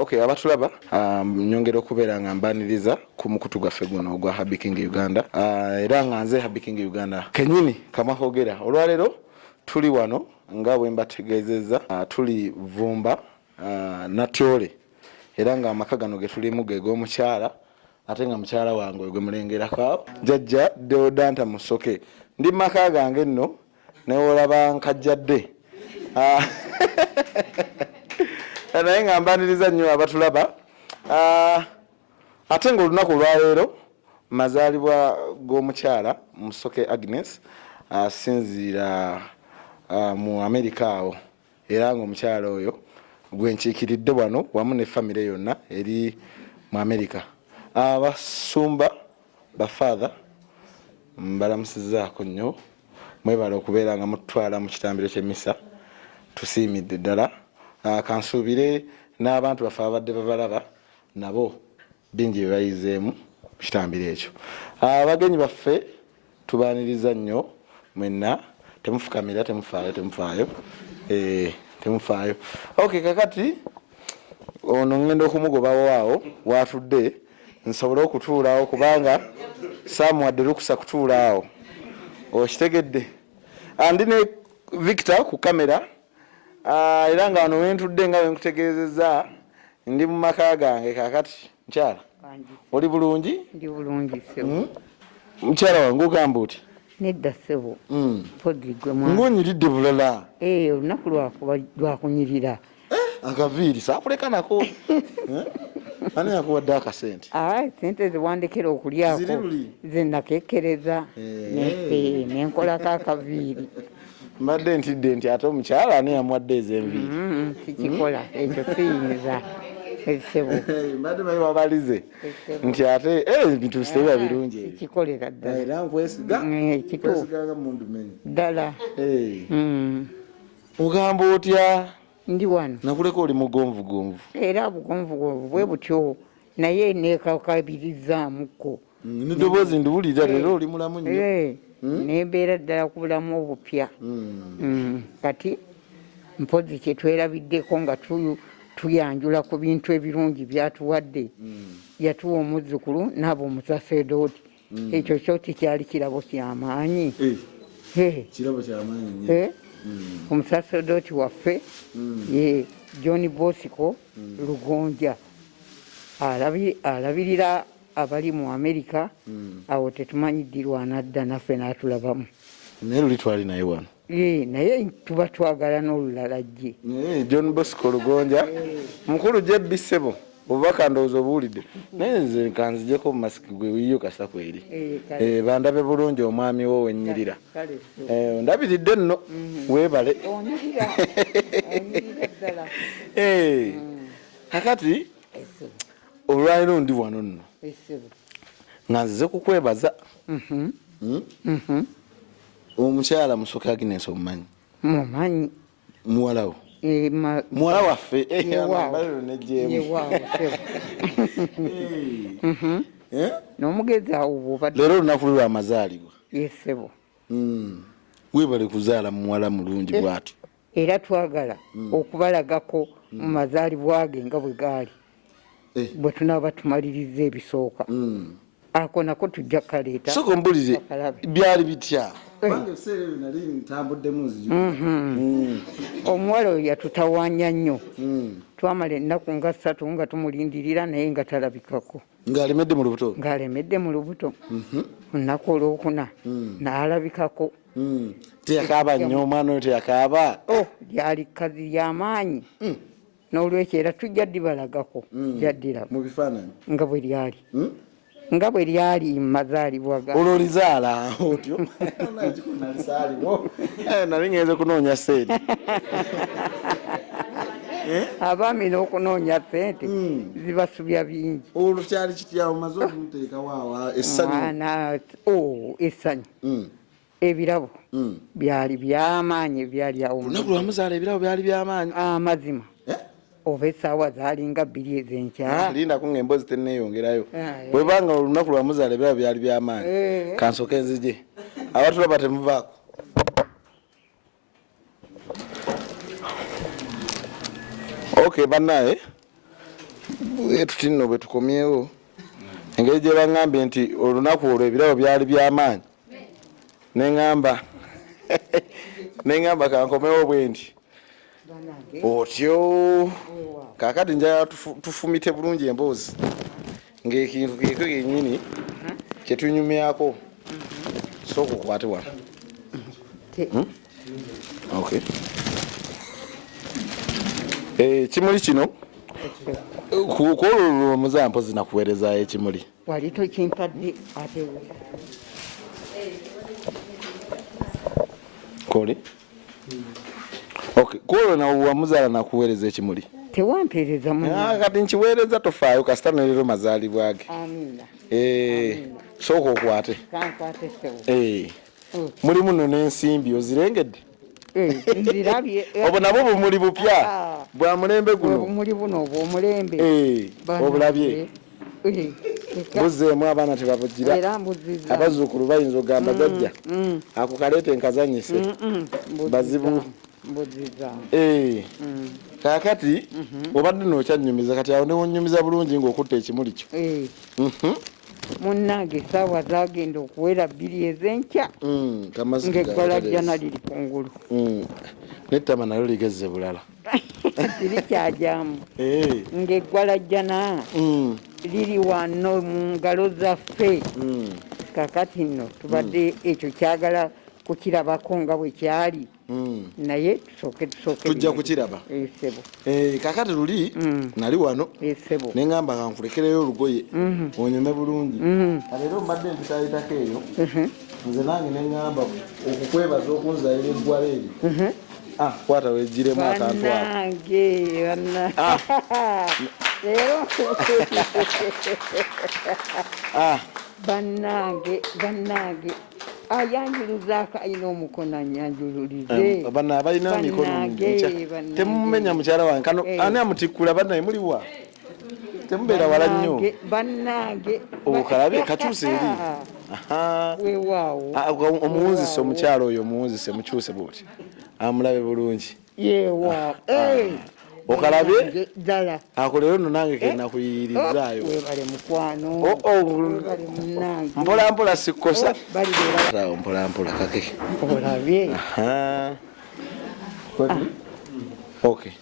Okay, abatulaba nyongera okubeera nga mbaniriza ku mukutu gwaffe guno ogwa Happy King Uganda. Era nga nze Happy King Uganda kenyini kamahogera. Olwaleero tuli wano nga bwe mbategeezezza tuli Vumba Natyole. Era nga amaka gano ge tulimu ge g'omukyala ate nga mukyala wange gwe mulengerako jjajja Deodanta Musoke. Ndi maka gange nno ne olaba nkajjadde. Naye nga mbaniriza nnyo abatulaba. Ate nga olunaku olwaleero mazaalibwa g'omukyala Musoke Agnes asinziira mu Amerika awo. Era ng'omukyala oyo gwe nkiikiridde wano wamu ne famire yonna eri mu Amerika. Abasumba bafather mbalamusizaako nnyo mwebala okubeera nga mututwala mu kitambiro ky'emmisa tusiimidde ddala. Kansuubire n'abantu baffe abadde babalaba nabo bingi bye bayizeemu mu kitambiro ekyo. Abagenyi baffe tubaaniriza nnyo mwenna temufukamira temufaayo. Temufaayo. Okay, kakati ono ngenda okumugobawo awo watudde nsobole okutuulaawo kubanga Samuwadde lukusa kutuulaawo. Okitegedde. Andi ne Victor ku kamera. Era nga wano wentudde nga wenkutegeezezza ndi mu maka gange kakati. Mukyala oli bulungi? Ndi bulungi ssebo. Mukyala wange ogamba oti? Nedda ssebo. Mpozzi gwe mwana. Ng'onyiridde bulala. Olunaku lwakunyirira. Akaviiri saakuleka nako. Ani yakuwadde akasente? Sente zewandekera okulyako ze nakekereza nenkolako akaviiri. Mbadde ntidde nti ate omukyala ani yamuwadde ez'enviiri? Tikikola ekyo siyinza essebo. Mbadde bayi babalize nti ate ebintu bisitebya birungi ebyo. Kikolera ddala. Era nkwesiga nga mundu menyi ddala. Ogamba otya? Ndi wano. Nakuleka oli mugonvugonvu. Era bugonvugonvu bwe butyo naye neekakabirizzaamuko. N'eddoboozi ndiwulira leero oli mulamu nnyo. Nembeera ddala ku bulamu obupya. Kati mpozzi kye twerabiddeko nga tuyanjula ku bintu ebirungi byatuwadde. Yatuwa omuzzukulu n'aba omusasedooti. Ekyo kyo tikyali kirabo kyamaanyi. Kirabo kyamaanyi nnyo. Omusasedooti waffe ye John Bosco Lugonja alabirira abali mu Amerika. Awo tetumanyi ddirwa anadda naffe n'atulabamu. Naye luli twali naye wano. Naye tuba twagala n'olulala gye. John Bosco Lugonja mukulu Jebbi ssebo obubaka ndowooza obuwulidde. Naye nze kanzijeko mu masiki gwe wiiyo kasa kweri. Bandabe bulungi omwami wo wennyirira. Ndabiridde nno weebale. Onyirira ddala. Kakati olwaliro ndi wano nno nga nzize kukwebaza. Omukyala Musoke Agnes omumanyi? Mumanyi. Muwalawo? Muwala waffe. N'omugezi awo bw'obadde. Leero olunaku lwe lw'amazaalibwa. Ssebo. Weebale kuzaala muwala mulungi bw'atyo. Era twagala okubalagako mu mazaalibwa ge nga bwe gaali. Bwe tunaaba tumaliriza ebisooka. Ako nako tujja kaleeta. Soko mbulire byali bitya? Omuwala oyo yatutawaanya nnyo. Twamala ennaku nga 3 nga tumulindirira naye nga talabikako. Ng'alemedde mu lubuto? Ng'alemedde mu lubuto. Olunaku olwokuna n'alabikako. Teyakaaba nnyo omwana oyo teyakaaba? Lyali kkazi ly'amaanyi. N'olwekyo era tujja ddibalagako jaddiramu. Mu bifaananyi? Nga bwe lyali. Nga bwe lyali mu mazaalibwa ga. Olwolizaala otyo? Nali ngenze kunoonya sente. Abaami n'okunoonya ssente zibasubya bingi. Olwo kyali kitya omaze okumuteekawo awo essanyu? Essanyu. Ebirabo byali by'amaanyi ebyali awo. Olunaku lwamuzaala ebirabo byali by'amaanyi? Amazima. Oba essaawa zaali nga 2 ez'enkya. Lindako ng'emboozi tenneeyongerayo. Bwe banga olunaku lwamuzaala ebirabo byali by'amaanyi. Kansoke nzije. Abatulaba temuvaako. Okay, bannaye tutino bwe tukomyewo engeri gye baŋŋambye nti olunaku olwo ebirabo byali by'amaanyi neŋŋamba kankomewo bwe nti otyo kaakati njala tufumite bulungi emboozi ng'ekintu keeko kennyini kyetunyumyako sooka okwate wano. Okay. Ekimuli kino kwolwo omuzampo zinakuweerezaayo ekimuli wali tokimpadde ate koli kwolwo nawamuzaala nakuweereza ekimuli tewampeereza kati nkiweereza tofaayo kasita nerero mazaalibwa ge. Sooka okwate mulimu nno n'ensimbi ozirengedde nzirabye obwo nabwo bumuli bupya bwa mulembe guno obumuli buno obw'omulembe obulabye buzzeemu abaana tebabugira abazzukulu bayinza ogamba jajja ako kaleete enkazanyise bazibu kaakati obadde nokyanyumiza kati awo newonyumiza bulungi ng'okutta ekimuli kyo munnange essaawa zagenda okuwera 2 ez'enkya ng'eggwala jjana liri kungulu nettama nalyo ligezze bulala tirikyajaamu ng'eggwala jjana liri wano mu ngalo zaffe kakati nno tubadde ekyo kyagala kukirabako nga bwe kyali naye tusooke tujja kukiraba kakati luli nali wano neŋŋamba kankulekereyo olugoye onyume bulungi aleero mbadde mpitayitako eyo nze nange neŋŋamba okukwebaza okunzayira eggwala eri kwata wegiremu akantu bannange ayanjuluzaako alina omukono anyanjululize bana balina mikono temumenya mukyala wange kano ani amutikkula bannaye muliwa temubeera wala nnyo bannange okalabe kakyuse eri weewaawo omuwunzise omukyala oyo omuwunzise mukyuse bwoti amulabe bulungi yeewaawo okalabe ddala ako leero nno nange kenakuyirizaayo webale mukwano mpolampola sikkosa mpolampola kake olabye okay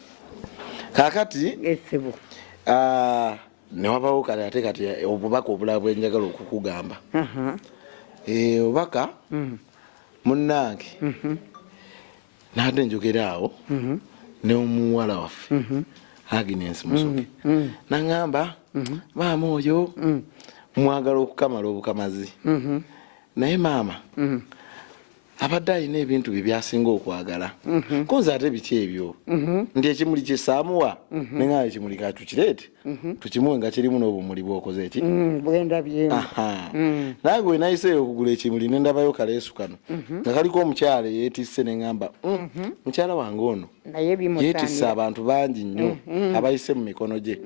kakati esebo newabawo kale ate kati obubaka obulala bwenjagala okukugamba obubaka munnange nadde njogera awo n'omuwala waffe Agnes Musoke naŋŋamba maama oyo mwagala okukamala obukamazi naye maama abadde alina ebintu bye byasinga okwagala konze ate biki ebyo nti ekimuli kisaamuwa neŋŋamba ekimuli katukireete tukimuwe nga kirimu n'obumuli bwokoze eki bwendabyemu nange we nayiseeyo okugula ekimuli nendabayo kaleesu kano nga kaliko omukyala yeetisse neŋŋamba mukyala wange ono yeetisse abantu bangi nnyo abayise mu mikono gye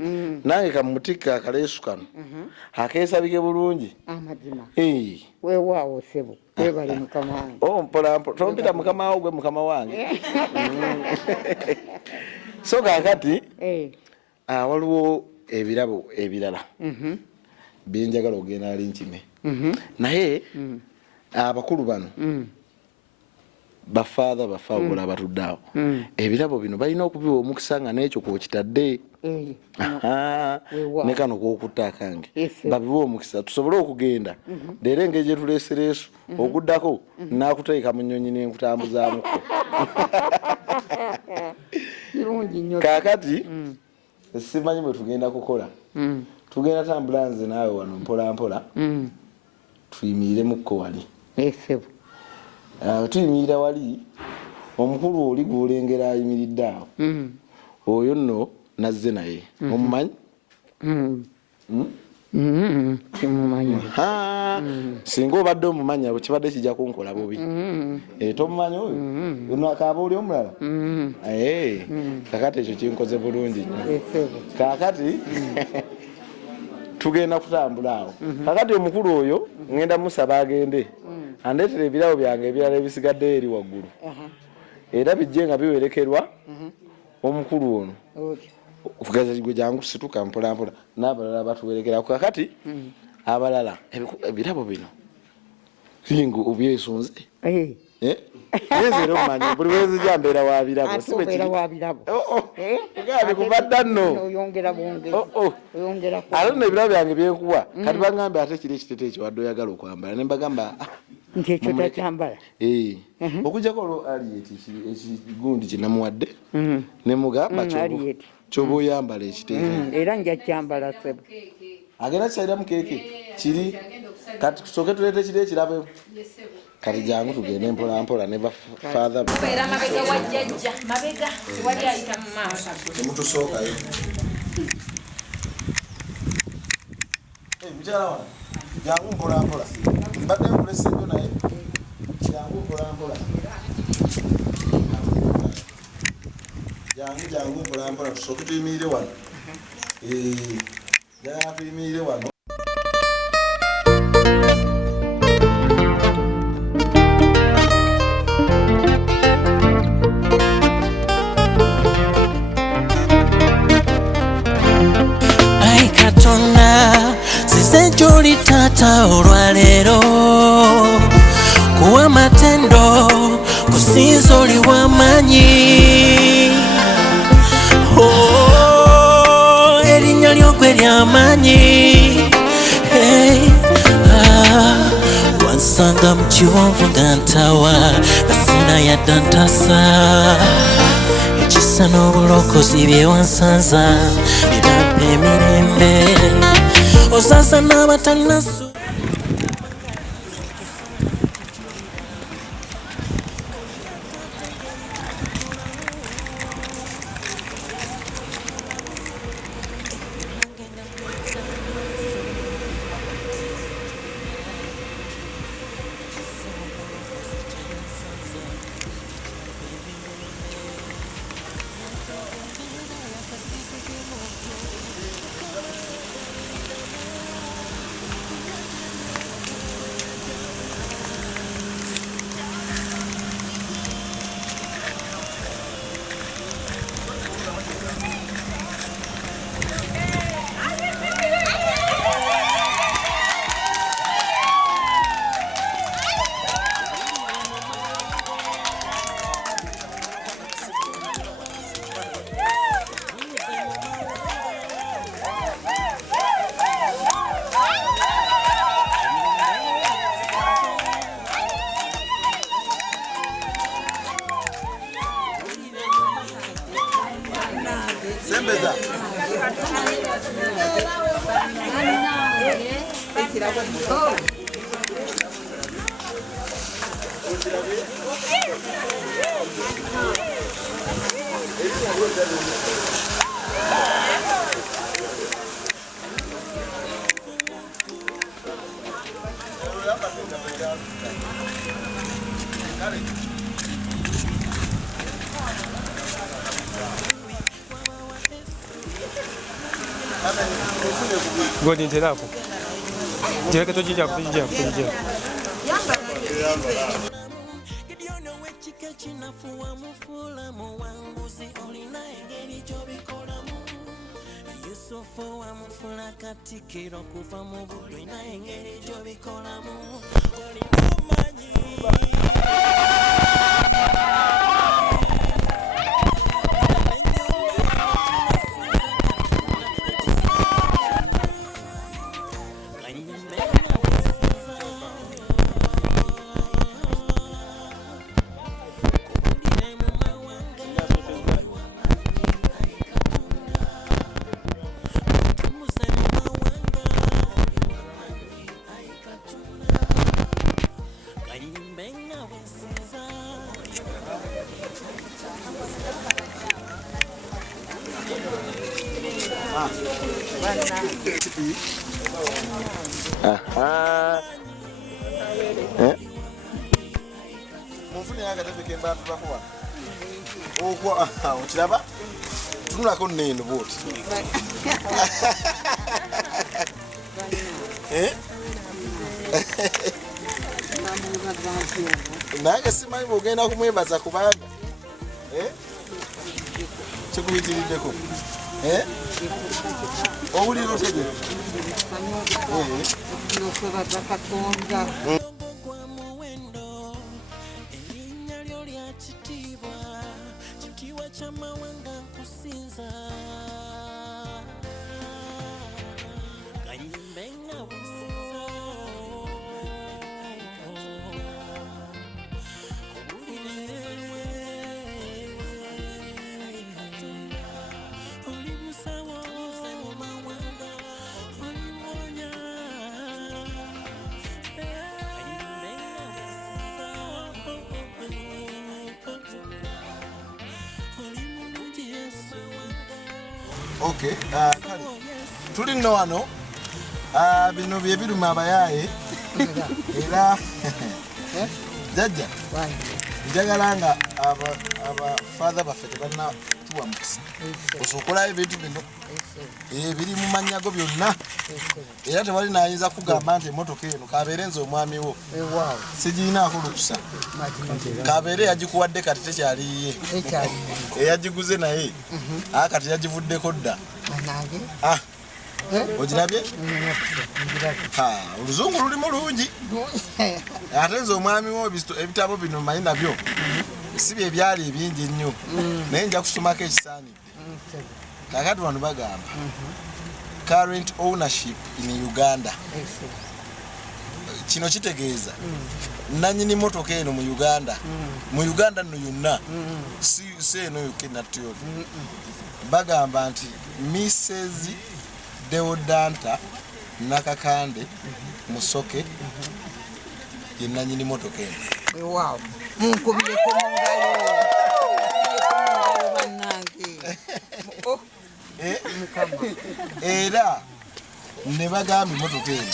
nange kamutikka akaleesu kano akeesabike bulungi amazima weewaawo sebo webale mukama wange mpolampola tompita mukama wo gwe mukama wange so kaakati waliwo ebirabo ebirala byenjagala ogenda ali nkime naye abakulu bano bafaatha bafaawola abatudde awo ebirabo bino balina okubiwa omukisa nga n'ekyo kwokitadde ne kano kwokutta akange babiwa omukisa tusobole okugenda leero engeri gye tuleesereesu oguddako nakuteeka mu nnyonyi n'enkutambuzaamuko kaakati simanyi bwe tugenda kukola tugenda tambula nze naawe wano mpolampola tuyimiriremukko wali tuyimirira wali omukulu oli gwolengera ayimiridde awo oyo nno nazze naye omumanyi singa obadde omumanya kibadde kijja kunkola bubi tomumanyi oyo kaaba oli omulala kakati ekyo kinkoze bulungi kakati tugenda kutambula awo kakati omukulu oyo ngenda musaba agende andeetera ebirabo byange ebirala ebisigaddeyo eri waggulu era bijje nga biwerekerwa omukulu ono okugaza gwe jangu situka mpola mpola n'abalala batuwerekera kakati abalala ebirabo bino singu ubyesunze yezero manya buli wezi jambera wa birabo sibe birabo ngabe kubadda nno oyongera bongera oyongera ko alone ebirabo byange byenkuwa kati bangambe ate kiri ekitete ekyo wadde oyagala okwambala ne mbagamba nti ekyo takyambala okujjako aliyeti ekigundi kinamuwadde ne mugamba kyoba oyambala ekiteete era nja kyambala sebo agenda kisaliramu keeke kiri kati tusooke tuleete kiri ekirabo kati jangu tugende mpola mpola ne bafather era mabega wajjajja mabega wali ayita mu maaso temutusookayo mukyala wana jangu mpola mpola mbadde nkulesejo naye jangu mpola mpola jangu mpola mpola tusooke tuyimirire wano jala tuyimirire wano Senjoli tata olwalero kuwa matendo kusinzoli wamanyi erinnya lyokwe lyamanyi wansanga mu kiwonvu nga ntawa asina yadda ntasa ekisa n'obulokozi byewansanza bibampa emirembe osasa n'abatalina su Sembeza. Godi nterako. Jereke tojija kujija. Mufuni akatebe kemba tubakuwa. Okwa okiraba tunulako neno boti. Nange simanyi bwogenda kumwebaza kubanga kikuyitiriddeko. owulira otege nokwebaza Katonda Okay, kale tuli nno wano bino bye biruma abayaaye era jajja njagala nga abafaatha baffe tebalina tuwa mukisa osokolayo ebintu bino biri mu manyago byonna era tewali nayinza kugamba nti emotoka eno kabeere nze omwami wo sigirinaako lukusa kabeere yagikuwadde kati tekyaliye eyagiguze naye kati yagivuddeko dda ogirabye oluzungu lulimu lungi ate nze omwami wo ebitabo bino manyi nabyo si bye byali ebingi ennyo naye nja kusomako ekisaanidde kakati wano bagamba current ownership in Uganda kino kitegeeza nanyini motoka eno mu Uganda nno yonna si eno yokenatyo bagamba nti Mrs. Deodanta Nakakande Musoke ye nanyini motoka eno. Wow, munkubireko mu ngalo bannange. Era ne bagamba motoka eno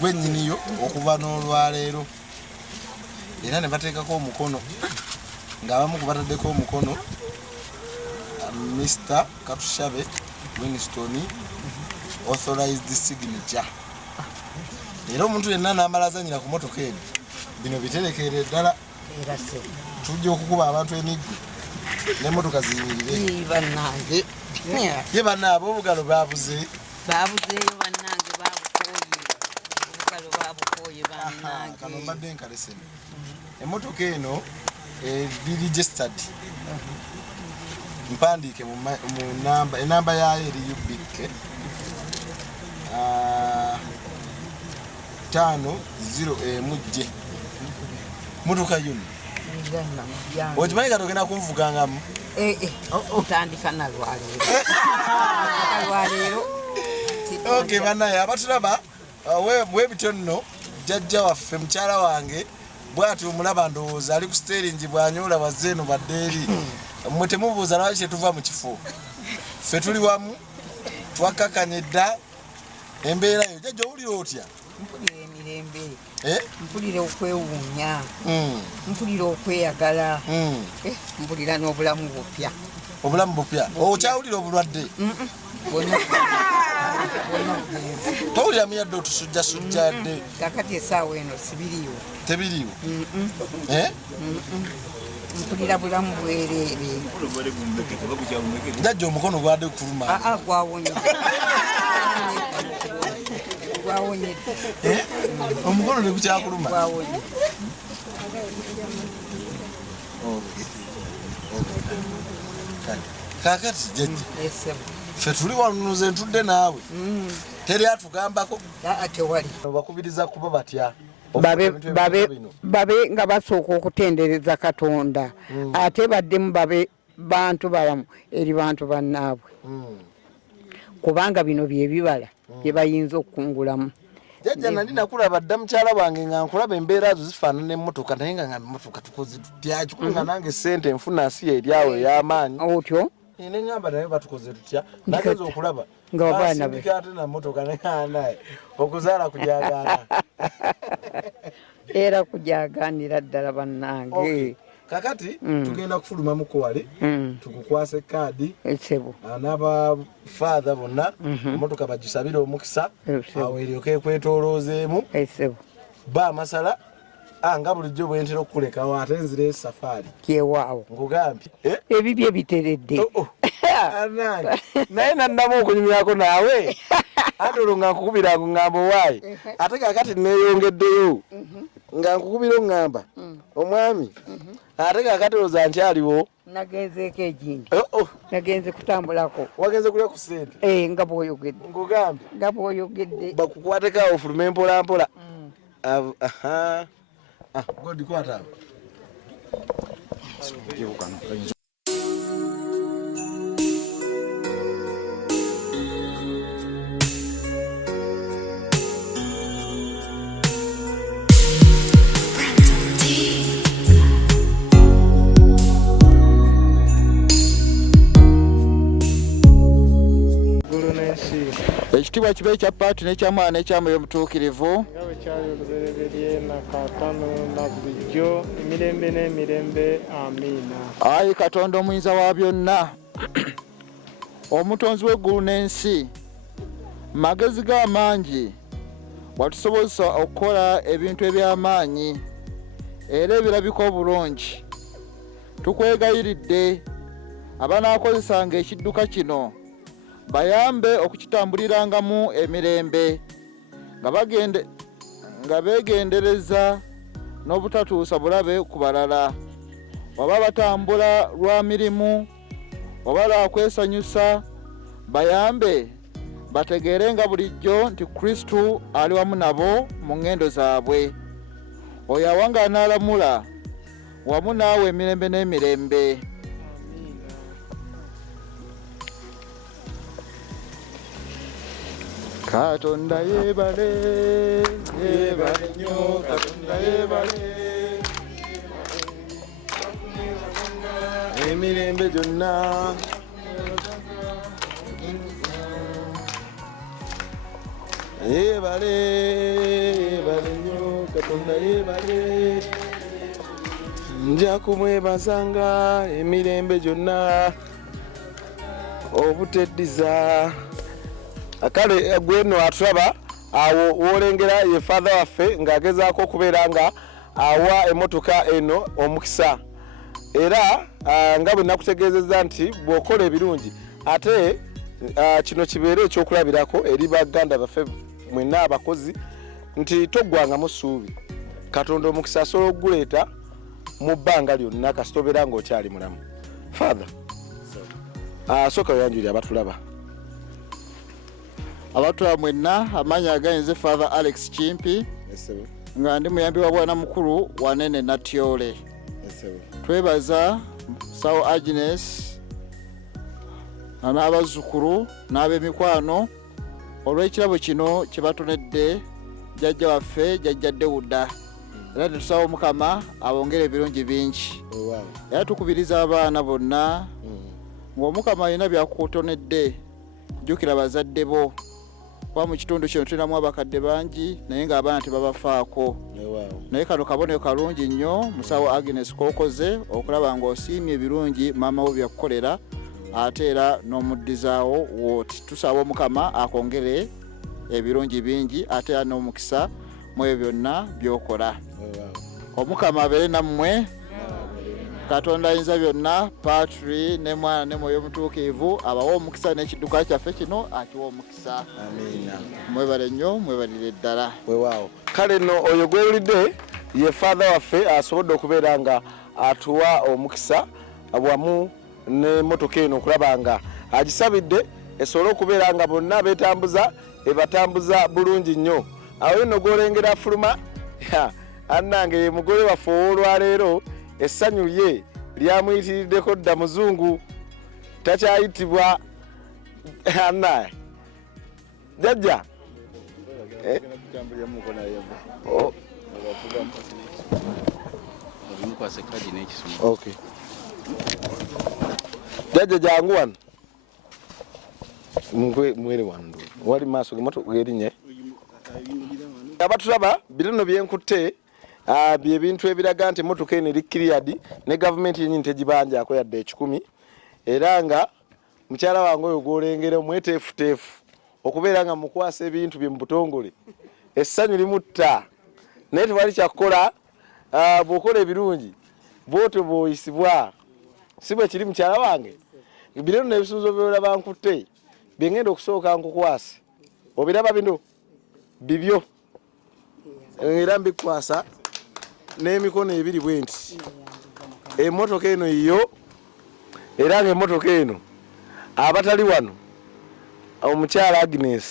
gwe nnyiniyo okuva n'olwaleero era ne bateekako omukono ng'abamu kubataddeko omukono Mr. Katushabe Winston authorized signature. Era omuntu yenna n'amala azanyira ku motoka eno bino biterekere ddala tujja okukuba abantu emiggo n'emmotoka ziyimirire bannange ye bannaabo obugalo babuzeeyo bannange obugalo babukoye bannange kano mbadde nkalesemu emmotoka eno registered mpandiike mu namba enamba yayo eri UBK 50 mujje motoka yonna okimanyi kati ogenda kunvugangamu otandika nalwaleero okay banaye abatulaba webityo nno jjajja waffe mukyala wange bwati omulaba ndowooza ali ku steeringi bwanyoola bazze eno badde eri mmwe temubuuza lwaki kyetuva mu kifo ffe tuli wamu twakkakanye dda embeera yo jjajja owulira otya mpulira emirembe mpulira okwewuunya mpulira okweyagala mpulira n'obulamu bupya okyawulira obulwadde towulira muyadde otusujjasujja dde kakati esaawa eno tebiriiwo mpulira bulamu bwereere jjajja omukono gwadde kuluma gwawonye omukono negukyakuluma kakati jjajja ffe tuli wanunuze ntudde naawe teri atugambako tewali bakubiriza kuba batya babe nga basooka okutendereza Katonda ate baddemu babe bantu balamu eri bantu bannaabwe kubanga bino byebibala bye bayinza okukungulamu jjajja nali nakulaba dda mukyala wange nga nkulaba embeera zo zifaanana emmotoka naye nga emmotoka tukoze tutya kikulu nga nange sente enfuna si eryawo ey'amaanyi otyo neŋŋamba naye batukoze tutya nagenza okulaba nga babaana be ate na mmotoka neŋŋanaye okuzaala kujagaana era kujaganira ddala bannange kakati tugenda kufuluma mukuwale tukukwasa kaadi ekisebo n'abafaatha bonna emmotoka bagisabire omukisa awo eryoka ekwetooloozeemu ekisebo ba amasala nga bulijjo bwentera okukulekawo ate nzira esafaari kyewaawo nkugambye ebibyo ebiteredde Anange naye nandamu okunyumirako naawe ate olwo nga nkukubira ngamba owaayi ate kakati neeyongeddeyo nga nkukubira oŋŋamba omwami ate kakati olowooza nkyaliwo nagenzeeko egindi nagenze kutambulako wagenze kulya ku ssente nga bw'oyogedde nkugambye nga bw'oyogedde bakukwatekawo ofulume mpola mpola godi kwata ekitiibwa kibe ekya paati n'ekyamwana n'ekyamwoyo omutuukirivu nga bwe kyali olubereberye na kaakano na bulijjo emirembe n'emirembe amiina. ayi katonda omuyinza wa byonna omutonzi w'eggulu n'ensi magezi g'amangi watusobozesa okukola ebintu eby'amaanyi era ebirabika obulungi. Tukwegayiridde abanaakozesanga ekidduka kino bayambe okukitambulirangamu emirembe nga beegendereza n'obutatuusa bulabe ku balala, oba batambula lwa mirimu oba lwa kwesanyusa. Bayambe bategeere nga bulijjo nti Kristo ali wamu nabo mu ngendo zaabwe. Oyo awanga anaalamula wamu naawe emirembe n'emirembe. Katonda yebale yebale nnyo, Katonda yebale emirembe gyonna. Yebale yebale nnyo, Katonda yebale, nja kumwebazanga emirembe gyonna obuteddiza. Kale gweno atulaba awo wolengera ye father waffe ng'agezaako okubeera nga awa emmotoka eno omukisa, era nga bwe nakutegeezezza nti bw'okola ebirungi ate kino kibeere ekyokulabirako eri baganda baffe mwenna abakozi nti toggwangamu ssuubi. Katonda omukisa asobola okuguleeta mu bbanga lyonna kasita obeera ng'okyali mulamu. Father, sooka oyanjulira abatulaba. Abatulaba mwenna amanyi agenze Father Alex Kimpi nga ndi muyambi wa bwana mukulu wanene Natyole. Twebaza Sawo Agnes n'abazzukulu n'ab'emikwano olw'ekirabo kino kye batonedde jjajja waffe jjajja Dewuda, era netusaba Mukama abongere ebirungi bingi. Era tukubiriza abaana bonna ng'Omukama alina byakutonedde, jjukira bazadde bo. Kuba mu kitundu kino tulinamu abakadde bangi naye ng'abaana tebabafaako. Naye kano kabonero kalungi nnyo musawo Agnes k'okoze okulaba ng'osiimye ebirungi maama wo byakukolera ate era n'omuddizaawo wooti. Tusaba Omukama akongere ebirungi bingi ate era n'omukisa mu ebyo byonna by'okola. Omukama abeere nammwe. Katonda ayinza byonna, Patri ne mwana ne mwoyo omutuukirivu abawa omukisa n'ekidduka kyaffe kino akiwa omukisa. Amiina. Mwebale nnyo, mwebalire ddala. Weewaawo. Kale nno oyo gwewulidde ye father waffe asobodde okubeera nga atuwa omukisa wamu n'emmotoka eno okulaba nga agisabidde esobole okubeera nga bonna beetambuza ebatambuza bulungi nnyo. Awo nno gw'olengera afuluma annange ye mugole waffe ow'olwaleero essanyu lye lyamuyitiriddeko dda muzungu, takyayitibwa annaye jjajja. Okay. Jjajja jangu wano mwere wano wali maaso gemotoka erinye abatulaba bino byenkutte bye bintu ebiraga nti emmotoka eno eri cleared ne gavumenti yennyini tegibanjako yadde 10, era nga mukyala wange oyo gw'olengera omweteefuteefu okubeera nga mukwasa ebintu bye mu butongole, essanyu limutta naye tewali kyakukola. Bw'okola ebirungi bw'otyo bw'oyisibwa, si bwe kiri mukyala wange. bino n'ebisunzo by'olaba nkutte byengenda okusooka nkukwasa obiraba bino bibyo era mbikwasa n'emikono ebiri bwe nti emmotoka eno yo era ng'emmotoka eno abatali wano omukyala Agnes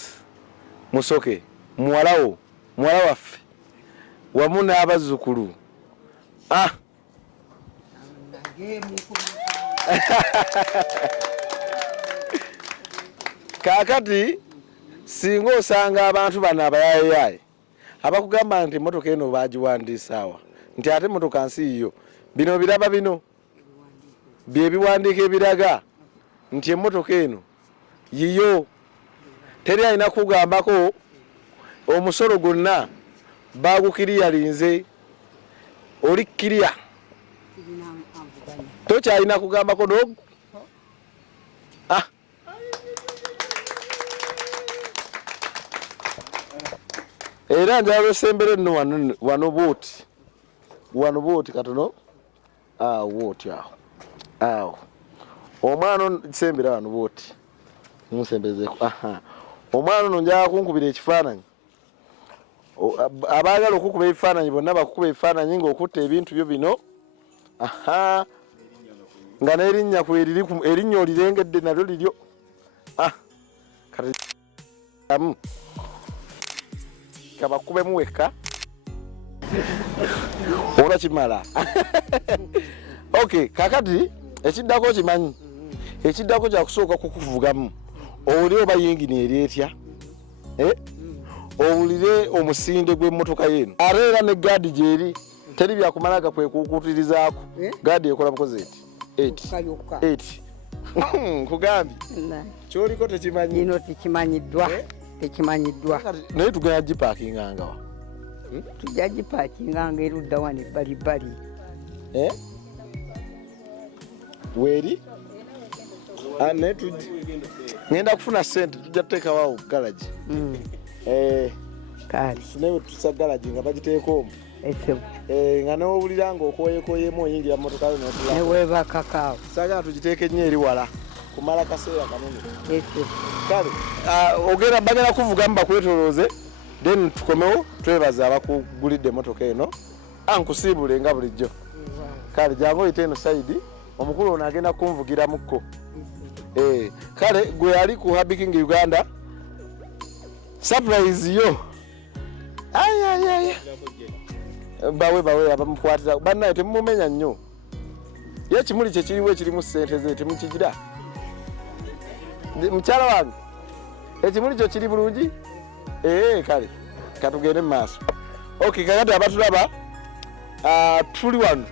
Musoke muwala waffe wamu n'abazzukulu kaakati singa osanga abantu bano abayayeyaye abakugamba nti emmotoka eno bagiwandiisaawa nti ate emmotoka nsi yiyo bino biraba bino byebiwandiika ebiraga nti emmotoka eno yiyo teri alina kugambako omusolo gwonna bagukiriyalinze oli kiriya tokyalina kugambako nogu era njala lwesembere nno wano booti katono wooti awo omwana sembera wano booti musembezeeko omwana ono njala kunkubira ekifaananyi abaagala okukuba ebifaananyi bonna bakukuba ebifaananyi ng'okutta ebintu byo bino nga n'erinnya kweriri erinnya olirengedde nalyo liryo kabakubemu wekka olwa kimala okay kakati ekiddako kimanyi ekiddako kyakusooka kukuvugamu owulire oba yingini eryetya owulire omusinde gw'emmotoka yeno ate era ne gaadi gyeri teri byakumalaga kwekuukutirizaako gaadi ekola bukozi eti nkugambye kyoliko tekimanyi ino tekimanyiddwa naye tugenda gipaakingangawa tujja gipaakinganga erudda wano ebbalibbali weeri naye ngenda kufuna sente tujja tuteekawo galagi kale naye tusa galagi nga bagiteeka omu nga newowulira ng'okoyekoyemu oyingira mmotoka yo neweeba kakaawo saagala tugiteeke nnyo eri wala kumala kaseera kanene kale bagenda kuvugamu bakwetolooze then tukomewo twebaza abakugulidde emmotoka eno ankusiibule nga bulijjo kale jangu oyite eno saidi omukulu ono agenda kunvugiramukko kale gwe ali ku Habiking Uganda surprise yo bawe abamukwatira bannaye temumumenya nnyo ye ekimuli kyekiriwo ekirimu ssente ze temukigira mukyala wange ekimuli kyo kiri bulungi kale katugende mu maaso okay kakati abatulaba tuli wano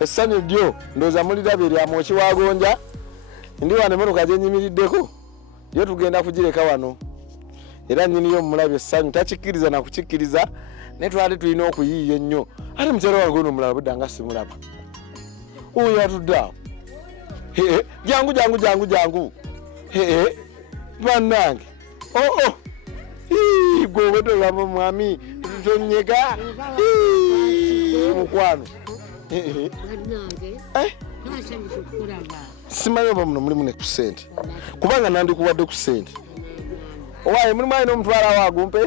essanyu ddyo ndowooza mulirabye eryamu ekiwagonja ndi wano emmotoka gyenyimiriddeko yo tugenda kugireka wano era nnyiniyo mumulabye essanyu takikkiriza nakukikkiriza naye twali tulina okuyiiya ennyo ate mukyala wange ono omulala budda nga simulaba oyo atudde awo jangu bannange gwe obwetolaba mwami tonyega mukwano simanyi oba muno mulimu ne ku ssente kubanga nandikuwadde ku ssente owaaye mulimu alina omutwala awo agumpe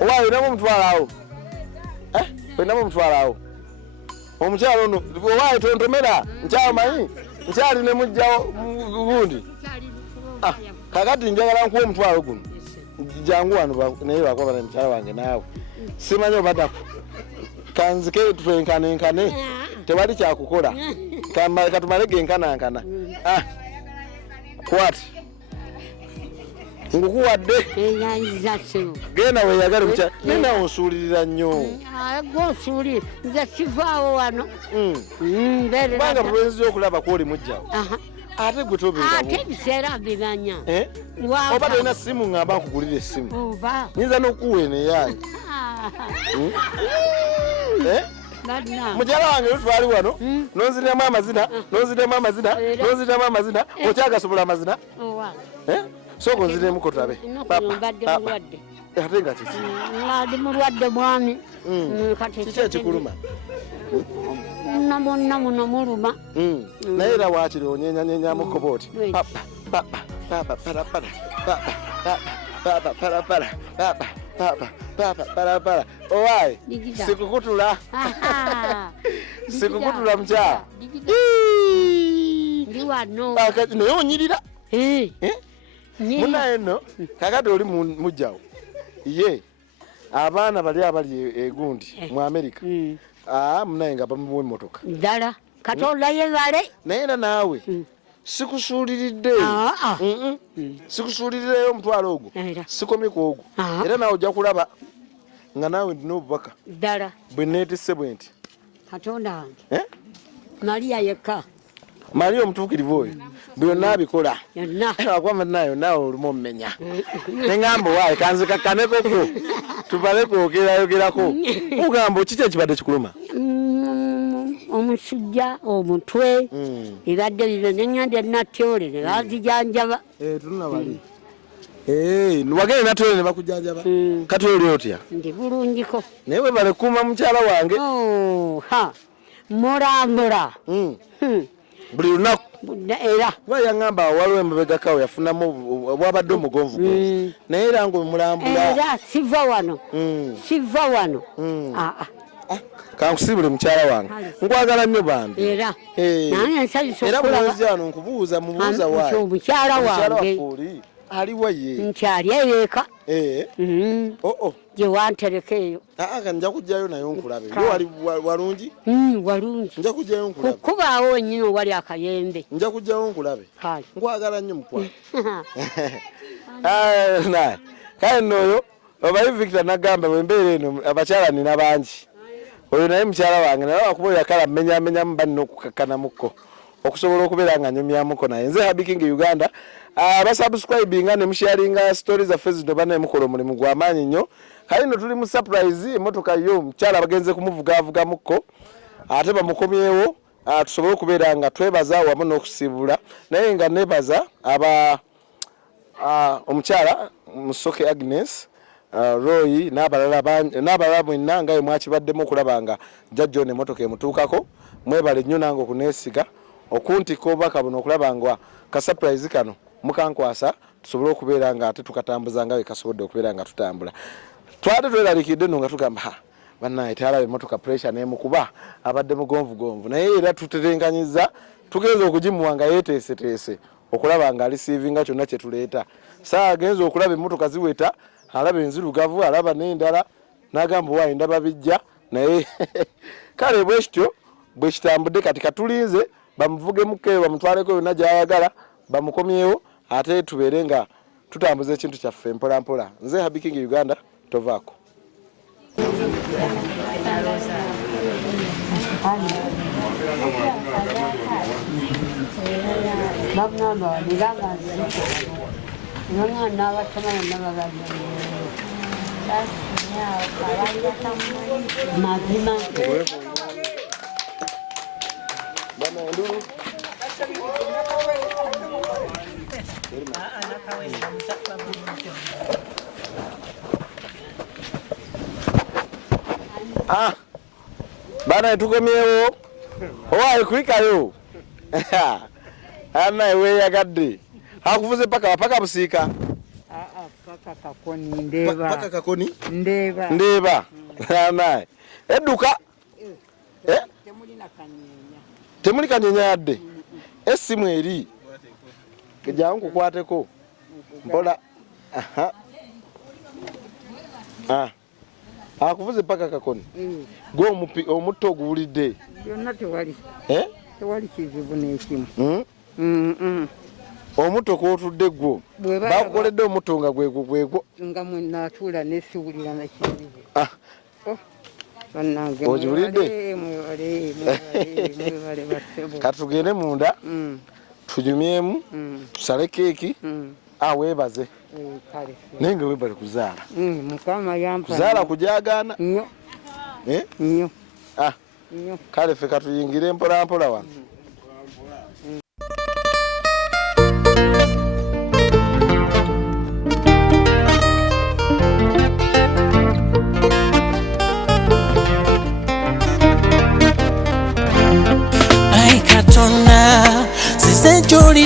owaaye olinamu omutwala awo olinamu omutwala awo omukyalo ono owaaye tontomera nkyamanyi nkyali ne mujjawo gundi kakati njagala nkuwa omutwalo guno jangu wano naye wakuba bana mukyala wange naawe simanyi obadako kanzike twenkane tewali kyakukola katumale genkanankana kwati ngukuwadde genda weyagale mukyala nena onsuulirira nnyo gosuuli nze kivaawo wano kubanga bulwenzi okulaba kwoli mujjawo ate gwe ate ebiseera mbimanya oba tolina simu ngamba nkugulira essimu nyinza n'okuweena eyange mukyala wange lutwali wano nonziramu amazina okyagasobola amazina sooka onziremuko tulabe ate nga kiki ndi mulwadde mwami kiki ekikuluma Namonna muno muluma. Naye era waakiri onyenyanyenyamu kobooti. Papa papa papa para para papa papa para para papa papa papa para para. Owaayi sikukutula. Sikukutula mukyala. Ndi wano. Naye onyirira. Munaye nno kakati oli mujjawo ye abaana bali abali egundi mu America munaye nga bamuwe motoka ddala Katonda yebale naye era naawe sikusuuliridde sikusuulirireyo omutwalo ogwo sikomye ku ogwo era naawe ojja kulaba nga naawe ndina obubaka ddala bwe neetisse bwe nti Katonda wange Maria yekka Maria omutuukirivu oyo byonna abikola yonna akwama nayo naawe olumu omumenya neŋŋamba waayi kanzikakkanekoko tubale kwogerayogerako ogamba kiki ekibadde kikuluma omusujja omutwe ebadde bibe neŋŋanda natyole ne bazijanjaba tulina bali wagende natyole ne bakujanjaba kati oli otya ndi bulungiko naye bwe balekuuma mukyala wange mulambula buli lunaku era yaŋŋamba waliwo emabegakawo yafunamu bwabadde omugonvu naye era ngaomulambula era siva wano kankusibule mukyala wange nkwagala nnyo bambi era naye nsanyusa era mulenzi wano nkubuuza mubuuza waayi mukyala wange oli aliwa ye nkyali eyeeka gye wantereka eyo nja kujjayo naye nkulabe walungi walungi nja kujjayo nkulabe kukubaawo nnyini owali akayembe nja kujjayo nkulabe nkwagala nnyo mukwano kale nooyo obayi Victor nagamba bwembeera eno abakyala nina bangi oyo naye mukyala wange naye wakuba oyo akala mmenyamenyamu banina okukakkanamuko okusobola okubeera nga nyumyamuko naye nze Habiking Uganda abasubscribinga ne musharinga stories zaffe zino banemukola omulimu gw'amaanyi nnyo kale no tuli mu surprise emotoka yo mukyala bagenze kumuvugaavugamuko ate bamukomyewo tusobole okubeera nga twebaza wamu n'okusiibula naye nga nebaza omukyala Musoke Agnes Roy n'abalala mwenna nga mwakibaddemu okulaba nga jjajjo n'emmotoka emutuukako mwebale nnyo nange okuneesiga okuntika obubaka buno okulaba nga ka surprise kano mukankwasa tusobole okubeera nga ate tukatambuza nga bwe kasobodde okubeera nga tutambula twate tweraliikidde nno nga tugamba bannaye tyalaba emmotoka pressure n'emukuba abadde mugonvugonvu naye era tuterenkanyiza tugenza okugimuwa nga yeeteeseteese okulaba nga alisiivinga kyonna kye tuleeta saagenza okulaba emmotoka ziweta alaba enzirugavu alaba n'endala n'agamba waayi ndaba bijja naye kale bwe kityo bwe kitambudde kati katulinze bamuvugemukeyo bamutwaleko yonna gy'ayagala bamukomyewo ate tubeere nga tutambuza ekintu kyaffe mpola mpola nze Habiking Uganda tovaako bana tukomyewo owaayi kulikayo anaye weeyagadde akuvuze paka busiika paka kakoni ndeeba anaye edduka temuli kanyenya yadde essimu eri jangu nkukwateko mpola akuvuze paka kakoni gwe omutto oguwulidde byonna tewali kizibu n'ekimu omutto kwotudde gwo bakukoledde omutto nga gwegwo nga mwenatuula nesiwulira nakizibu ogiwulidde kati tugende munda tunyumyemu tusale keeki weebaze naye nga webale kuzaala kuzaala kujagaana nnyo kale ffe katuyingire mpolampola wano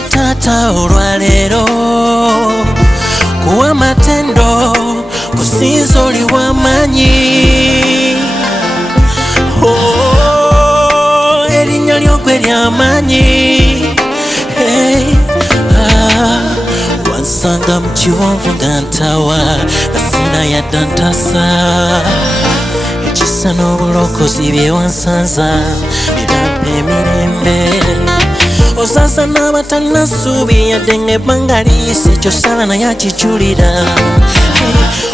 tata olwaleero kuwa matendo kusinza oli w'amaanyi erinnya ly'ogwe ly'amaanyi wansanga mu kiwonvu nga ntawa asina yadda ntasa ekisa n'obulokozi bye wansanza bibampa emirembe ozaza n'abatalina ssuubi yadde ng'ebbanga liyise kyosala naye akijulira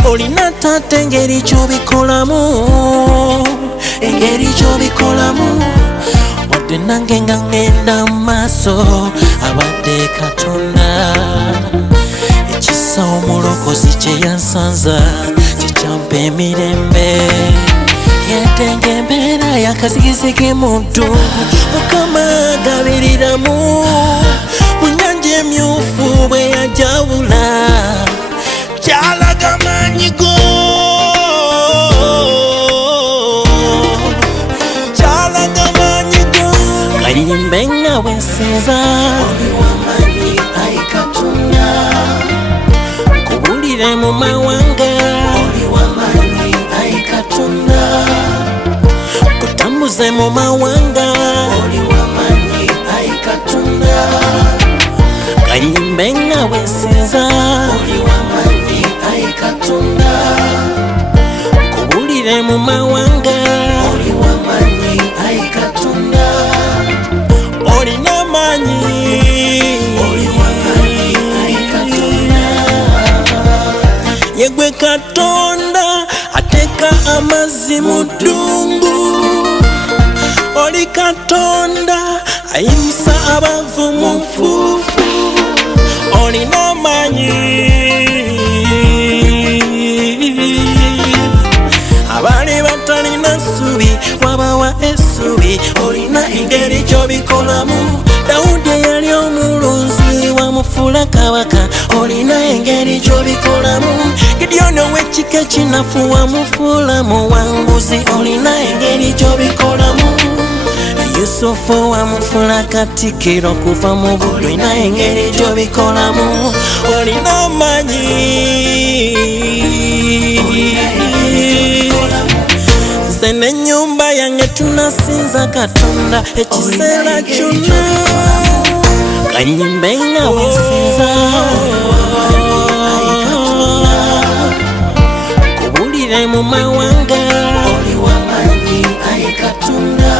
olina taata engeri gy'obikolamu wadde nange nga ngenda mu maaso abadde Katonda ekisa omulokozi kye yansanza kikyampa emirembe yadde ng'embeera yakazigizigi muntu Mukama agabiriramu mu nnyanja emyufu bwe yajawula kyalaga maanyi go kayimbe nga bwensinza oli w'amaanyi ayi Katonda kubulire mu mawanga oli w'amaanyi ayi Katonda kutambuze mu mawanga oli w'amaanyi ayi Katonda kayimbe nga bwensinza oli w'amaanyi ayi Katonda kubulire mu mawanga oli w'amaanyi ayi Katonda olina amaanyi oli w'amaanyi ayi Katonda yegwe Katonda ateeka amazzi mu ddungu oli Katonda ayimusa abavu mu nfuufu olina amaanyi abaali batalina ssuubi wabawa essuubi olina engeri gy'obikolamu Dawudi eyali omulunzi wamufuula kabaka olina engeri gy'obikolamu Gidyoni ow'ekika ekinafu wamufuula muwanguzi olina engeri gy'obikolamu Yusufu wamufuula katikkiro okuva mu buddu olina engeri gy'obikolamu olina amaanyi nze n'ennyumba yange tunasinza Katonda ekiseera kyonna kanyimbe nga bwensinza kubulire mu mawanga oli w'amaanyi ayi Katonda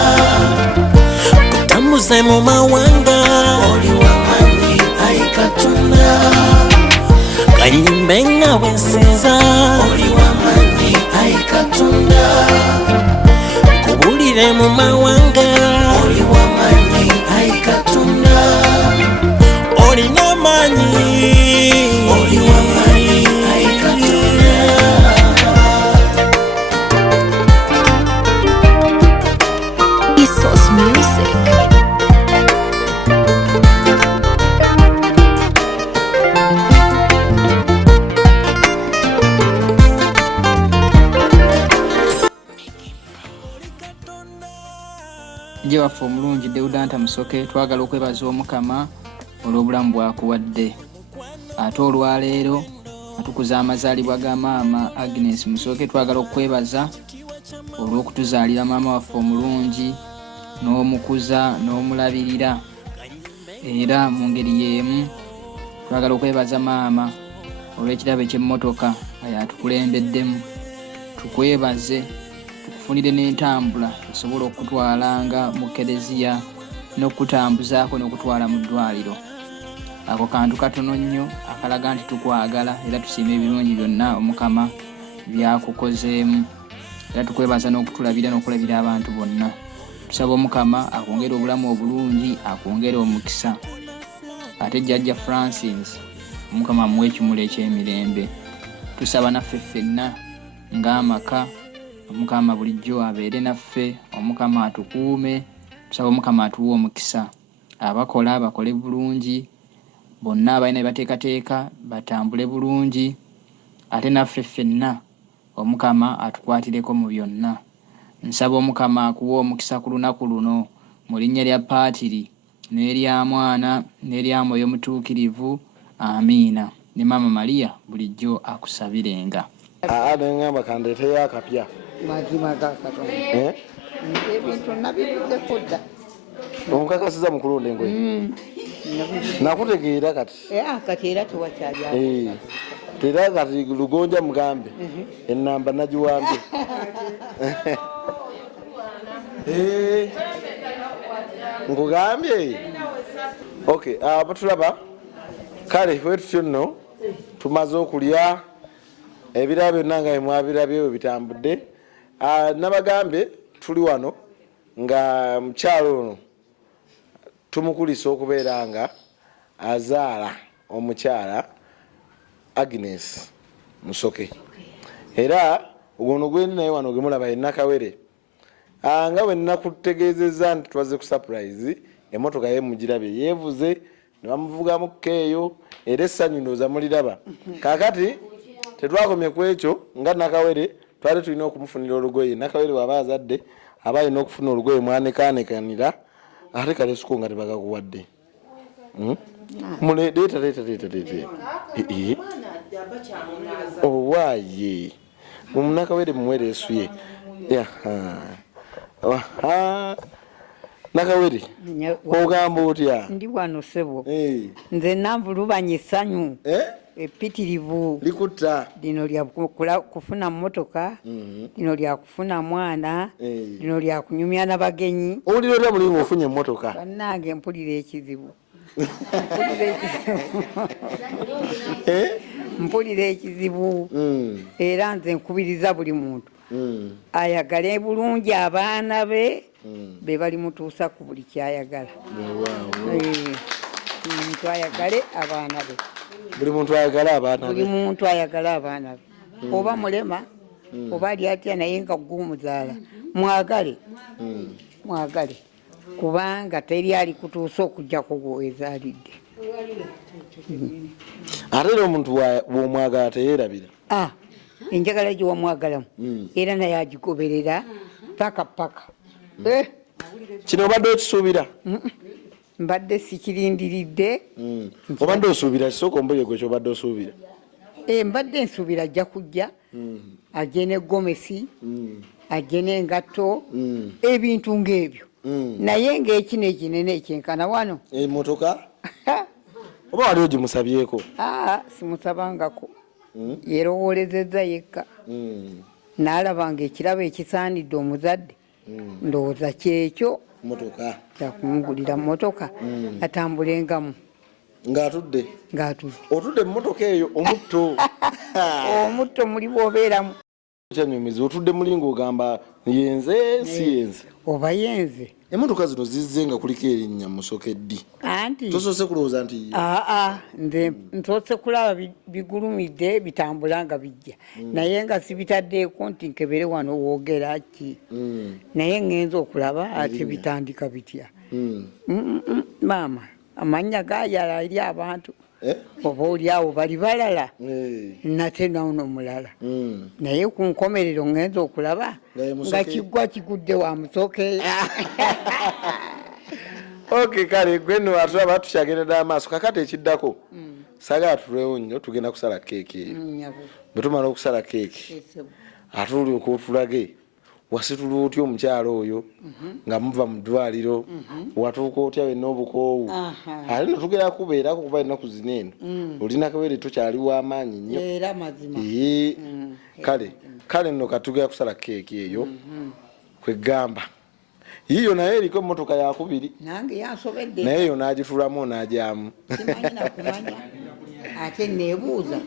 kutambuze mu mawanga oli w'amaanyi ayi Katonda kanyimbe nga bwensinza oli w'amaanyi ayi Katonda kubulire mu mawanga oli w'amaanyi ayi Katonda olina amaanyi oli w'amaanyi ayi Katonda Isos Music. Nje waffe omulungi Deudanta Musoke twagala okwebaza Omukama olw'obulamu bw'akuwadde ate olwaleero atukuza amazaalibwa ga maama Agnes Musoke twagala okwebaza olw'okutuzaalira maama waffe omulungi n'omukuza n'omulabirira era mu ngeri y'emu twagala okwebaza maama olw'ekirabo eky'emmotoka atukulembeddemu tukwebaze tukufunire n'entambula esobola okutwalanga mu kereziya n'okutambuzaako n'okutwala mu ddwaliro ako kantu katono nnyo akalaga nti tukwagala era tusiima ebirungi byonna Omukama byakukozeemu era tukwebaza n'okutulabira n'okulabira abantu bonna tusaba Omukama akwongere obulamu obulungi akwongere omukisa ate Jjajja Francis Omukama amuwe ekimula eky'emirembe tusaba naffe ffenna ng'amaka Omukama bulijjo abeere naffe Omukama atukuume tusaba Omukama atuwe omukisa abakola bakole bulungi bonna abalina bateekateeka batambule bulungi ate naffe ffenna Omukama atukwatireko mu byonna nsaba Omukama akuwe omukisa ku lunaku luno mu linnya lya Paatiri n'erya mwana n'erya mwoyo mutuukirivu amiina. Ne maama Maria bulijjo akusabirenga. Neŋŋamba kandeeteyo akapya. mazima ga Katonda ebintu nabibuddeko dda. Omukakasiza mu kulonda engoye. Nakutegeera kati. Kati era tewakyali Tera kati lugonja mugambe ennamba nagiwambye. Nkugambye. Okay, batulaba kale wetutyo nno tumaze okulya ebirabo byonna nga mwabirabye bwe bitambudde. Nabagambe tuli wano nga mukyalo ono tumukulisa okubeera nga azaala omukyala Agnes Musoke. Era ono gwendi naye wano gemulaba ye Nakawere. Nga bwe nakutegeezezza nti twaze ku surprise, emmotoka ye mugirabye yeevuze ne bamuvugamu keeyo era essanyu ndowooza muliraba. Kaakati tetwakomye ku ekyo nga Nakawere twali tulina okumufunira olugoye. Nakawere waba azadde aba alina okufuna olugoye mwanekaanekanira ate kale suko nga tebagakuwadde. Leeta. Owaaye Nakawere mumuwere esu ye. Nakawere ogamba otya? Ndi wano ssebo. Nze nanvulubanya essanyu epitirivu likutta lino lya kufuna mmotoka, lino lya kufuna mwana, lino lya kunyumya n'abagenyi. Owulira otya mulinga ofunye emmotoka? Bannange mpulira ekizibu. Mpulira ekizibu era nze nkubiriza buli muntu ayagale bulungi abaana be be balimutuusa ku buli kyayagala. Muntu ayagale abaana be. Buli muntu ayagala abaana be. Buli muntu ayagala abaana be. Oba mulema oba ali atya naye nga gw'omuzaala mwagale. Mwagale kubanga teri ali kutuusa okujja kugwezaalidde. Ate era omuntu bw'omwagala teyeerabira. Enjagala gye wamwagalamu era naye agigoberera paka. Kino obadde okisuubira? Mbadde sikirindiridde. Obadde osuubira kisooka ombulire gwe kyobadde osuubira? Mbadde nsuubira ajja kujja ajje ne gomesi ajje n'engatto ebintu ng'ebyo naye ng'ekino ekinene ekyenkana wano emmotoka oba wali ogimusabyeko? Simusabangako yerowoolezezza yekka n'alaba ng'ekirabo ekisaanidde omuzadde ndowooza kyekyo motoka kyakumugulira mmotoka atambulengamu ng'atudde. Otudde mu mmotoka eyo omutto omutto muli bw'obeeramu kyanyumiza otudde mulinga ogamba yenze si yenze oba yenze. Emmotoka zino zizze nga kuliko erinnya Musoke ddi? Anti tosoose kulowooza nti nze nsoose kulaba bigulumidde bitambula nga bijja naye nga sibitaddeeko nti nkebere wano woogera ki naye ŋŋenza okulaba ati bitandika bitya. Maama amannya gayala eri abantu oba oli awo bali balala nate nawuno mulala naye ku nkomerero ŋŋenza okulaba nga kiggwa kigudde wa Musoke. Okay, kale gwe nno atulaba tukyagendera amaaso kakati ekiddako saagala tulewo nnyo tugenda kusala keeki eyo. Bwe tumala okusala keeki ate olyoka otulage wasitula otya omukyalo oyo nga muva mu ddwaliro watuuka otya wenna obukoowu ate no tugera kubeerako kuba ennaku zino eno oli Nakawere tokyali w'amaanyi nnyo era mazima. Kale nno katugera kusala keeki eyo kwegamba yiyo naye eriko emmotoka yakubiri nange yansobedde naye eyo n'agitulamu n'agyamu. Simanyi nakumanya ate neebuuza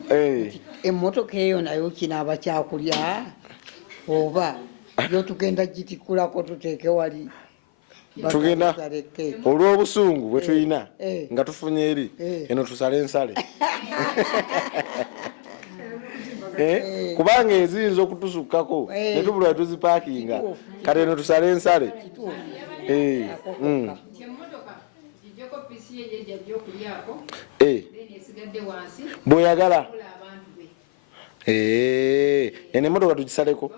emmotoka eyo nayo kinaaba kyakulya oba yo tugenda gitikulako tuteeke wali tugenda olw'obusungu bwe tulina nga tufunye eri eno tusale ensale kubanga eziyinza okutusukkako ne tubula tuzipaakinga kati eno tusale ensale. Bw'oyagala eno emmotoka tugisaleko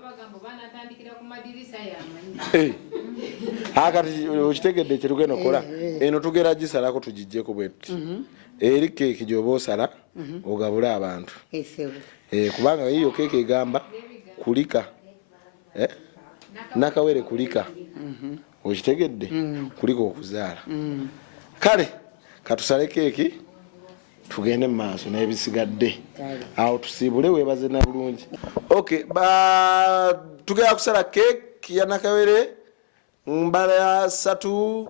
akati okitegedde kyetugenda okola eno tugera gisalako tugijjeko bwetuti eri keeki gyoba osala ogabule abantu kubanga eyo keeki egamba kulika nakawere kulika okitegedde kulika okuzaala kale katusale keeki tugende mu maaso n'ebisigadde awo tusiibule weebaze na bulungi. Okay, tugenda kusala keeki ya nakawere mbala ya 3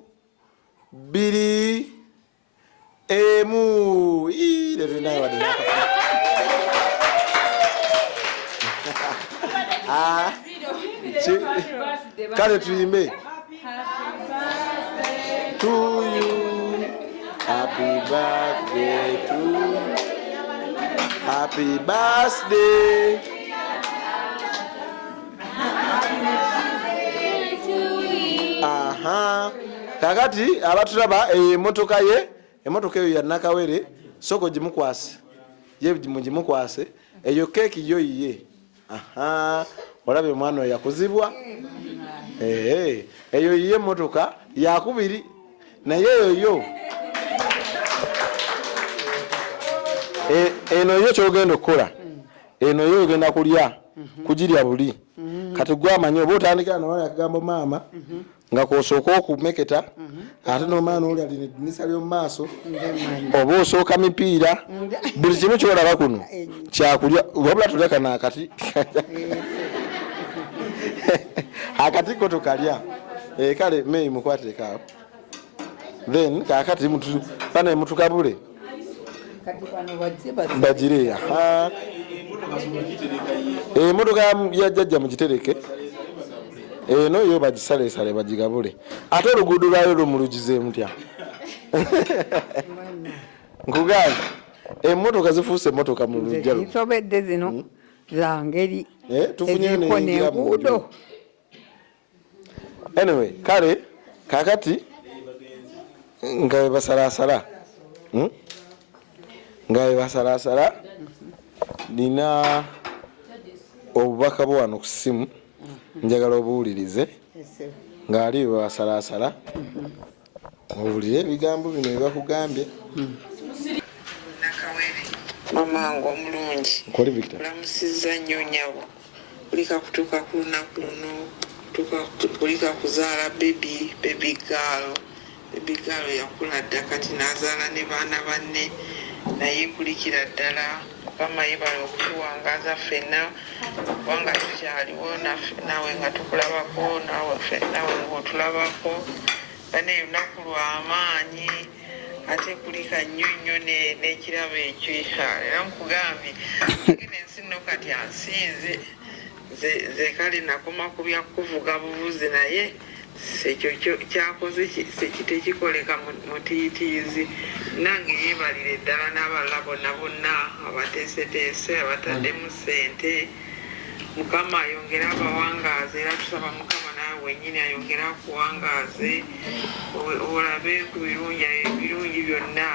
2 1 leero nayo wadde kale tuyimbe to you, happy birthday to you, happy birthday. Aha, kakati abatulaba emotoka ye, emotoka eyo ya nakawere soko gimukwase, ye mugimukwase eyo keeki yo yiye. Aha, olabe mwana yakuzibwa eyo yiye emotoka yakubiri naye eyo eno yo kyogenda okukola eno yo ogenda kulya kugirya buli kati gwamanyi oba otandikira nawala akagambo maama nga kosooka okumeketa ate nomaana oli alina eddinisa ly'omu maaso oba osooka mipiira buli kimu kyolaba kuno kyakulya wabula tuleka naakati akatiko tukalya kale meyi mukwatekawo then kakati pana mutukabule bajire emotoka ya jjajja mugitereke eno yo bagisalesale bagigabule ate oluguudo lwayo lumulugize mutya nkugamba emotoka zifuuse emotoka mu lujjalo nsobedde zino zangeri eziriko n'enguudo. Anyway, kale kakati nga basalasala nina obubaka bwo wano ku ssimu njagala obuwulirize ng'ali basalasala owulire ebigambo bino byebakugambye. Mamange omulungi olamusizza nnyo nyabo kulika kutuuka ku lunaku luno kulika kuzaala baby gaalo yakula dda kati n'azaala ne baana banne naye kulikira ddala mukama yebala okutuwangaza ffenna kubanga tukyaliwo naawe nga tukulabako nawe ngaotulabako bane lunaku lw'amaanyi ate kulika nnyo n'ekirabo ekyo era mukugambye agenda ensi nno kati ansinze ze kale nakoma ku byakuvuga buvuzi naye ekyo kyakoze tekikoleka mutiitiizi nange yeebalire ddala n'abalala bonna abateeseteese abataddemu ssente mukama ayongere abawangaaze era tusaba mukama nawe wennyini ayongere akuwangaaze olabe ku birungi byonna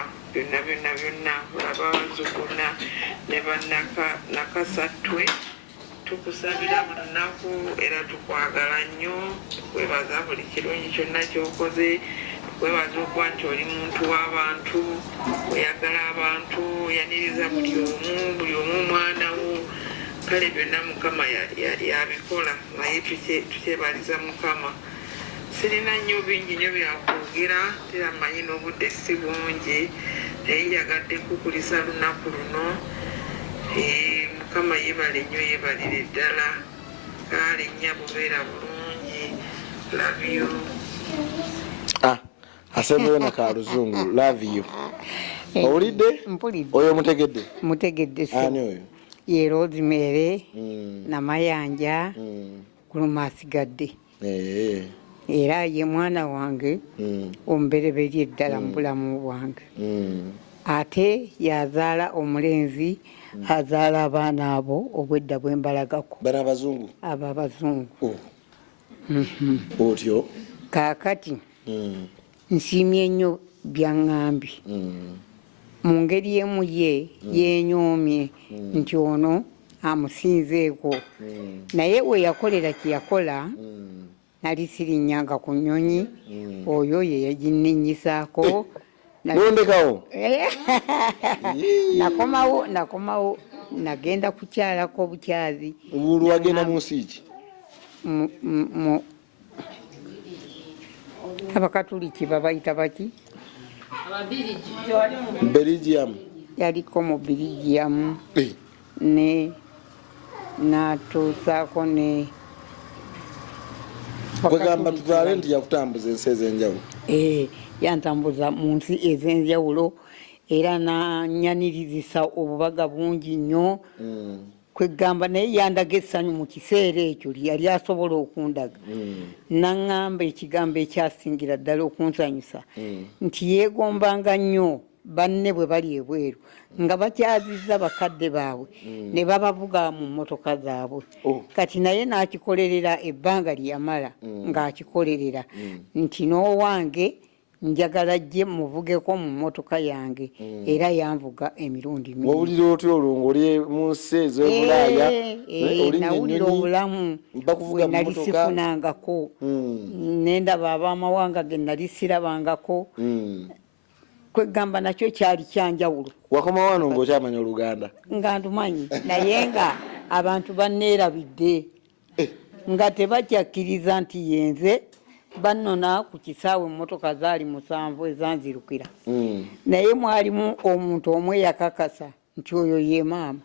olaba abazukuna ne bannakasatwe tukusabira buli lunaku era tukwagala nnyo tukwebaza buli kirungi kyonna kyokoze tukwebaza okuba nti oli muntu w'abantu oyagala abantu oyaniriza buli omu mwana wo kale byonna mukama yabikola naye tukyebaliza mukama sirina nnyo bingi nnyo byakwogera tera mmanyi n'obudde si bungi naye njagadde kukulisa lunaku luno mukama yebale nnyo yebalire ddala kale nnya bubeera bulungi love you asembeyo nakaluzungu love you owulidde oyo mutegedde ani oyo ye Rosemary namayanja kulumasigadde era ye mwana wange omubereberye ddala mu bulamu bwange ate yazaala omulenzi azaala abaana abo obwedda bwembalagako bana abazungu abo abazungu otyo kaakati nsiimye nnyo byaŋŋambye mu ngeri emu yenyoomye nti ono amusinzeeko naye we yakolera kye yakola nali sirinyanga ku nnyonyi oyo ye yaginninyisaako nondekawo nakomawo nagenda kukyalako bukyazi obulu wagenda mu nsi ki abakatuliki babayita baki Belgium yaliko mu Belgium ne natuusaako ne kwegamba tutwale nti yakutambuza ensi ez'enjawulo yantambuza mu nsi ez'enjawulo era nanyanirizisa obubaga bungi nnyo kwegamba naye yandaga essanyu mu kiseera ekyo yali asobola okundaga naŋŋamba ekigambo ekyasingira ddala okunsanyusa nti yeegombanga nnyo banne bwe bali ebweru nga bakyazizza bakadde baabwe ne babavuga mu mmotoka zaabwe kati naye n'akikolerera ebbanga lyeyamala ng'akikolerera nti n'owange njagala jje muvugeko mu mmotoka yange era yanvuga emirundi mingi wawulira otyo olwo ng'oli mu nsi ez'obulaaya nawulira obulamu bwe nali sifunangako nendaba ab'amawanga ge nali sirabangako kwegamba nakyo kyali kyanjawulo wakoma wano ng'okyamanya oluganda nga ndumanyi naye nga abantu banneerabidde nga tebakyakkiriza nti yenze bannona ku kisaawe emmotoka zaali 7 ezanzirukira naye mwalimu omuntu omwe yakakasa nti oyo ye maama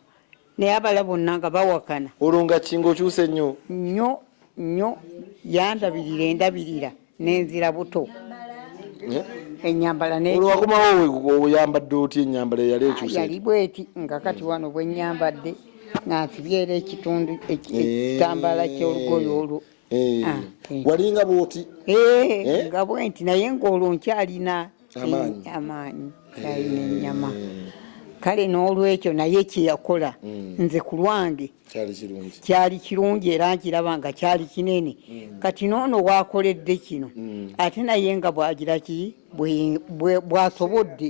naye abala bonna nga bawakana olwo nga kinga okyuse nnyo yandabirira endabirira n'enzira buto enyambala olwakomawo oyambadde otya enyambala eyali ekyuse yali bweti nga kati wano bwe nyambadde nga nsibyera ekitundu ekitambala ky'olugoye olwo walinga bwoti nga bwenti naye ng'olwo nkyalina amaanyi kyalina ennyama kale n'olwekyo naye kyeyakola nze ku lwange kyali kirungi era nkiraba nga kyali kinene kati noono waakoledde kino ate naye nga bwagira ki bwasobodde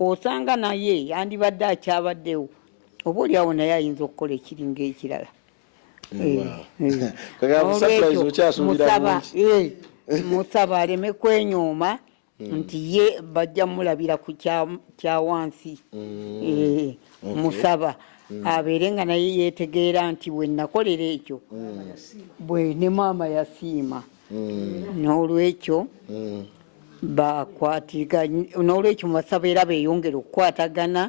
osanga naye yandibadde akyabaddewo oba oliawo naye ayinza okukola ekiringa ekirala musaba aleme kwenyooma nti ye bajja mulabira ku kyawansi musaba abeere nga naye yetegeera nti bwe nakolera ekyo bwe ne maama yasiima n'olwekyo n'olwekyo mubasaba era beeyongera okukwatagana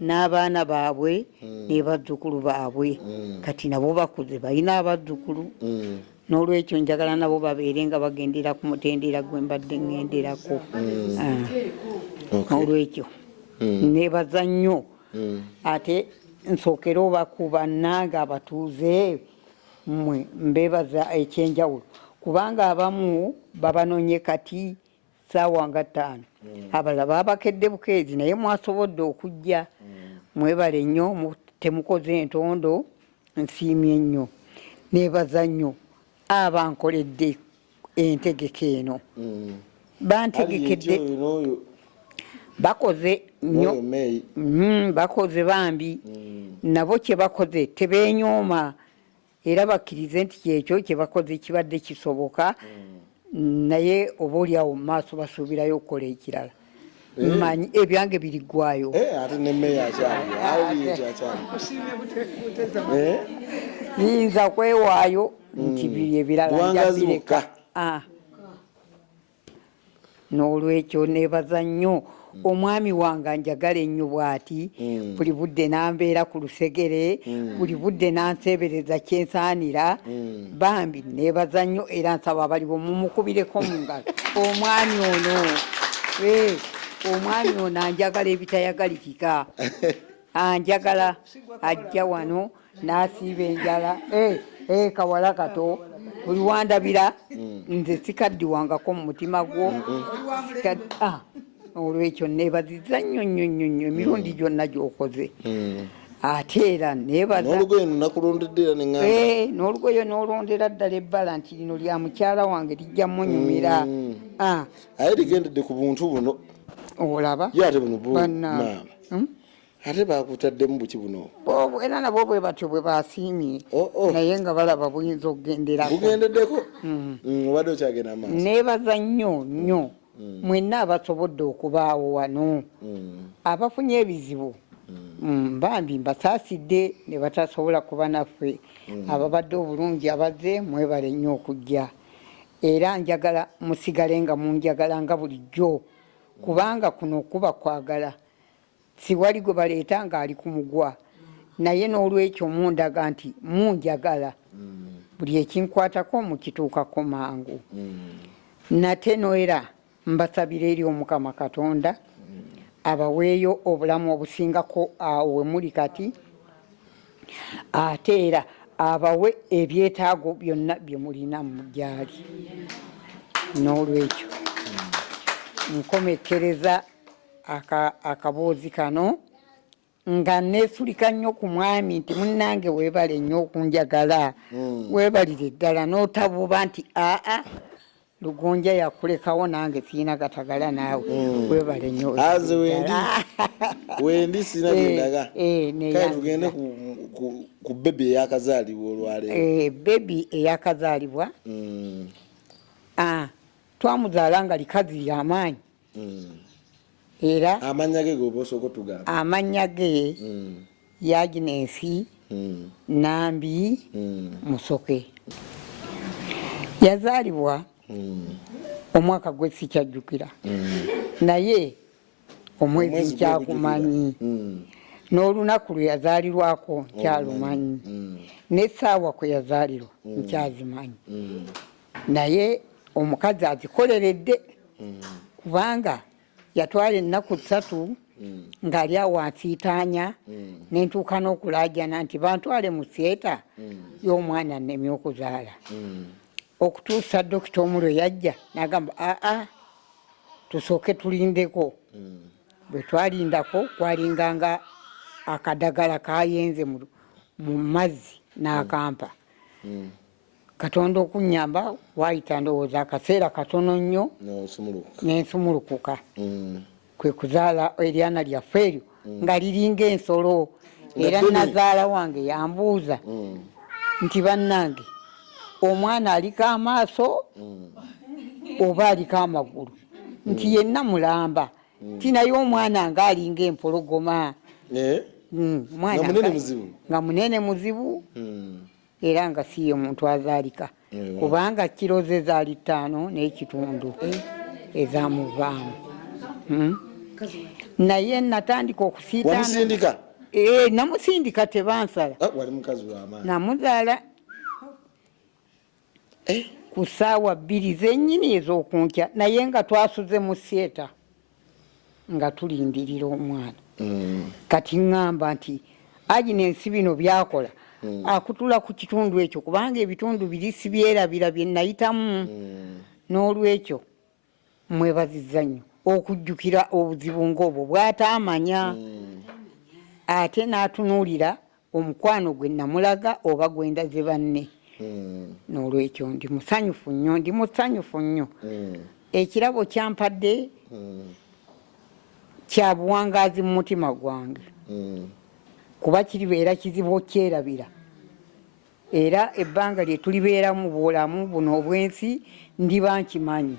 n'abaana baabwe ne bazzukulu baabwe kati nabo bakuze balina abazzukulu n'olwekyo njagala nabo babeere nga bagendera ku mutendera gwe mbadde ŋŋenderako n'olwekyo nebaza nnyo ate nsookera obakuba nange abatuuze mmwe mbebaza ekyenjawulo kubanga abamu babanonye kati saawa nga 5 abalala babakedde bukeezi naye mwasobodde okujja mwebale nnyo temukoze entondo nsiimye nnyo nebaza nnyo abankoledde entegeka eno bantegekedde bakoze nnyo bakoze bambi nabo kye bakoze tebeenyooma era bakkirize nti kyekyo kye bakoze kibadde kisoboka naye oba oliawo mu maaso basuubirayo okukola ekirala manyi ebyange biriggwayo ate nemmeeya yinza kwewaayo nti biri ebirala njabireka n'olwekyo nebaza nnyo omwami wange njagala ennyo bw'ati buli budde nambeera ku lusegere buli budde nanseebereza kyensaanira bambi nebaza nnyo era nsaba abaliwo mumukubireko mu ngalo omwami ono omwami ono anjagala ebitayagalikika anjagala ajja wano n'asiiba enjala kawala kato buli wandabira nze sikaddiwangako mu mutima gwo olwekyo nebaziza nnyo emirundi gyonna gy'okoze ate era nebaza n'olugoye n'olondera ddala ebbala nti lino lya mukyala wange lijja munyumira aye ligendedde ku buntu buno olaba ye ate buno ate bakutaddemu buki buno era nabo bwe batyo bwe basiimye naye nga balaba buyinza okugenderako bugendeddeko obadde okyagenda maaso neebaza nnyo mwenna abasobodde okubaawo wano abafunye ebizibu bambi mbasaasidde ne batasobola kuba naffe ababadde obulungi abazze mwebale nnyo okujja era njagala musigale nga munjagala nga bulijjo kubanga kuno okuba kwagala siwali gwe baleeta ng'ali ku mugwa naye n'olwekyo mundaga nti munjagala buli ekinkwatako mukituukako mangu nate noera mbasabira eri Omukama Katonda abaweeyo obulamu obusingako awo we muli kati ate era abawe ebyetaago byonna bye mulina mu gyali n'olwekyo nkomekereza akaboozi kano nga neesulika nnyo ku mwami nti munnange weebale nnyo okunjagala weebalire ddala n'otabuba nti aa Lugonja yakulekawo nange siina gatagala naawe weebale nnyo aze wendi siina gendaga kale tugende ku bebi eyakazaalibwa olwaleero bebi eyakazaalibwa twamuzaala nga likazi ly'amaanyi era amannya ge gobosoko tugamba amannya ge Agnes Nambi Musoke yazaalibwa omwaka gwe sikyajjukira naye omwezi nkyagumanyi n'olunaku lwe yazaalirwako nkyalumanyi n'essaawa kwe yazaalirwa nkyazimanyi naye omukazi azikoleredde kubanga yatwala ennaku 3 ng'ali awo ansiitaanya nentuuka n'okulaajana nti bantwale mu theeta y'omwana annemye okuzaala okutuusa dokita omulo yajja n'agamba tusooke tulindeko bwe twalindako kwalinganga akadagala kayenze mu mazzi n'akampa Katonda okunyamba wayita ndowooza akaseera katono nnyo n'ensumulukuka kwe kuzaala eryana lyaffe eryo nga liringa ensolo era nazaala wange yambuuza nti bannange omwana aliko amaaso oba aliko amagulu nti yenna mulamba nti naye omwana nga alinga empologoma nga munene muzibu era nga siye muntu azaalika kubanga kiro ze zaali 5 n'ekitundu ezamuvaamu naye natandika okusiitaana namusindika tebansala namuzaala ku ssaawa 2 zennyini ez'okunkya naye nga twasuze mu theeta nga tulindirira omwana kati ŋŋamba nti Agnes bino byakola akutula ku kitundu ekyo kubanga ebitundu biri sibyerabira bye nayitamu n'olwekyo mwebazizza nnyo okujjukira obuzibu ng'obwo bw'ataamanya ate n'atunuulira omukwano gwe namulaga oba gwendaze banne n'olwekyo ndi musanyufu nnyo ekirabo kyampadde kya buwangaazi mu mutima gwange kuba kiribeera kizibu okyerabira era ebbanga lye tulibeeramu bwolamu buno obwensi ndiba nkimanyi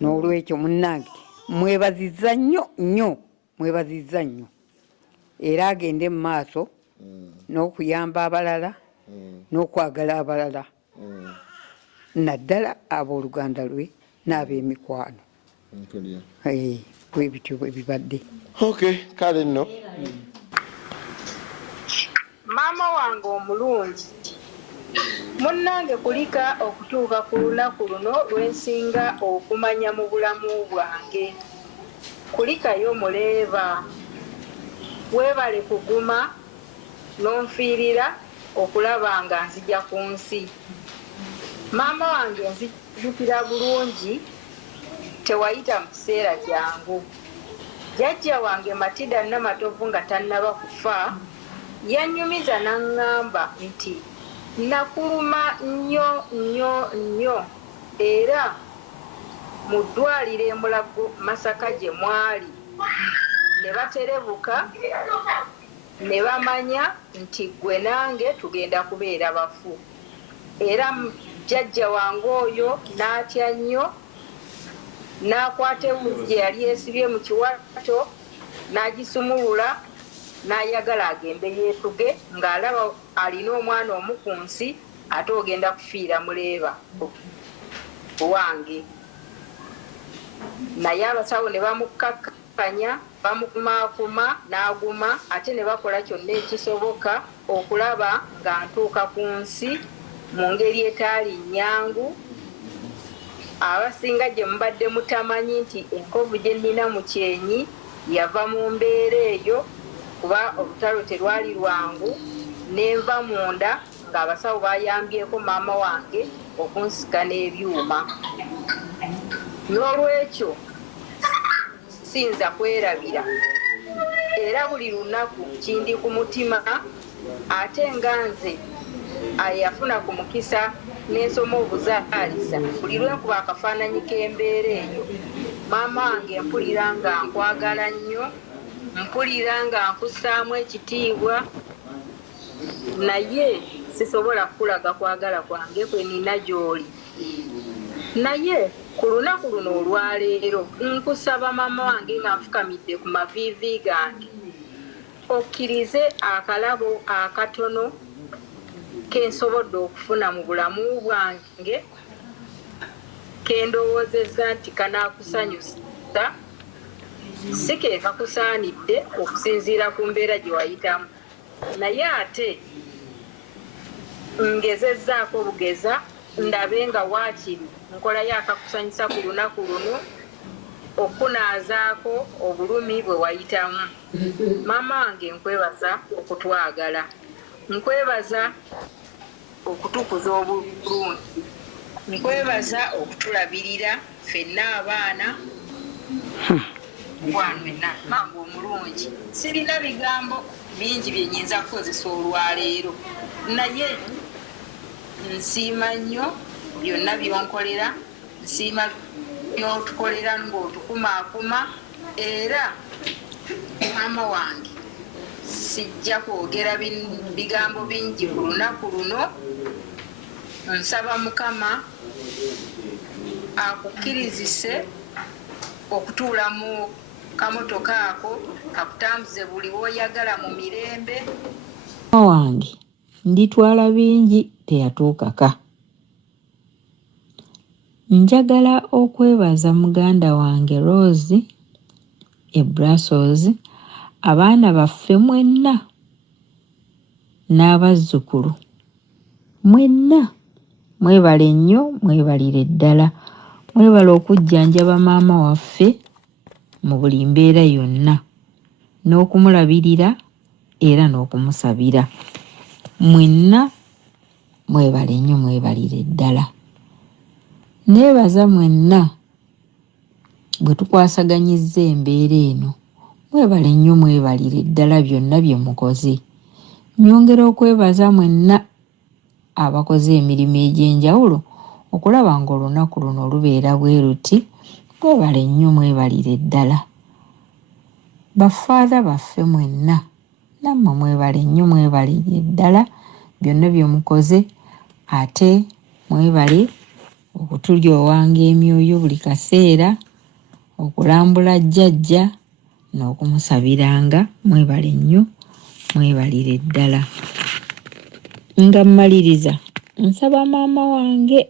n'olwekyo munnange mwebazizza nnyo era agende mu maaso n'okuyamba abalala n'okwagala abalala naddala abooluganda lwe n'ab'emikwano bwebityo bwe bibadde kale nno maama wange omulungi munnange kulika okutuuka ku lunaku luno lwensinga okumanya mu bulamu bwange kulikayo muleeba weebale kuguma n'onfiirira okulaba nga nzija ku nsi maama wange nzijukira bulungi tewayita mu kiseera kyangu jjajja wange Matilda Namatovu nga tannaba kufa yannyumiza n'aŋŋamba nti nakuluma nnyo era mu ddwaliro e Mulago Masaka gye mwali ne baterebuka ne bamanya nti gwe nange tugenda kubeera bafu. Era jjajja wange oyo n'atya nnyo, n'akwata ewuzi gye yali yeesibye mu kiwato n'agisumulula n'ayagala agembe yeetuge ng'alaba alina omwana omu ku nsi ate ogenda kufiira muleeba wange. Naye abasawo ne bamukakkanya bamukumaakuma n'aguma ate ne bakola kyonna ekisoboka okulaba nga ntuuka ku nsi mu ngeri etaali nnyangu. Abasinga gye mubadde mutamanyi nti enkovu gye nnina mu kyenyi yava mu mbeera eyo kuba olutalo terwali lwangu, n'enva munda ng'abasawo bayambyeko maama wange okunsika n'ebyuma. N'olwekyo siyinza kwerabira era buli lunaku kindi ku mutima, ate nga nze ayafuna ku mukisa n'ensoma obuzaalisa buli lwenkuba akafaananyi k'embeera eyo, maama wange mpulira nga nkwagala nnyo, mpulira nga nkussaamu ekitiibwa, naye sisobola kukulaga kwagala kwange kwe nina gy'oli. Naye ku lunaku luno olwaleero nkusaba maama wange nga nfukamidde ku maviivi gange okkirize akalabo akatono kensobodde okufuna mu bulamu bwange kendowoozezza nti kanaakusanyusa, si ke kakusaanidde okusinziira ku mbeera gye wayitamu, naye ate ngezezzaako bugeza ndabe nga waakiri nkolayo akakusanyusa ku lunaku luno okunaazaako obulumi bwe wayitamu. Maama wange nkwebaza okutwagala, nkwebaza okutukuza obulungi, nkwebaza okutulabirira ffenna abaana wanwenna mangu omulungi. Sirina bigambo bingi bye nnyinza kukozesa olwaleero, naye nsiima nnyo byonna byonkolera, nsiima byotukolera ng'otukumaakuma, era maama wange sijja kwogera bigambo bingi ku lunaku luno. Nsaba Mukama akukkirizise okutuula mu kamotoka ako kakutambuze buli w'oyagala mu mirembe. Wange nditwala bingi teyatuukaka. Njagala okwebaza muganda wange Rose e Brussels, abaana baffe mwenna n'abazzukulu mwenna mwebale nnyo, mwebalire ddala, mwebale okujjanjaba maama waffe mu buli mbeera yonna n'okumulabirira era n'okumusabira. Mwenna mwebale nnyo, mwebalire ddala. Neebaza mwenna bwe tukwasaganyizza embeera eno, mwebale nnyo, mwebalire ddala byonna bye mukoze. Nyongera okwebaza mwenna abakoze emirimu egy'enjawulo okulaba ng'olunaku luno lubeera bwe luti. Mwebale nnyo, mwebalire ddala. Bafaada baffe mwenna nammwe mwebale nnyo, mwebalire ddala byonna bye mukoze, ate mwebale okutulyowanga emyoyo buli kaseera, okulambula jjajja n'okumusabiranga. Mwebale nnyo, mwebalire ddala. Nga mmaliriza nsaba maama wange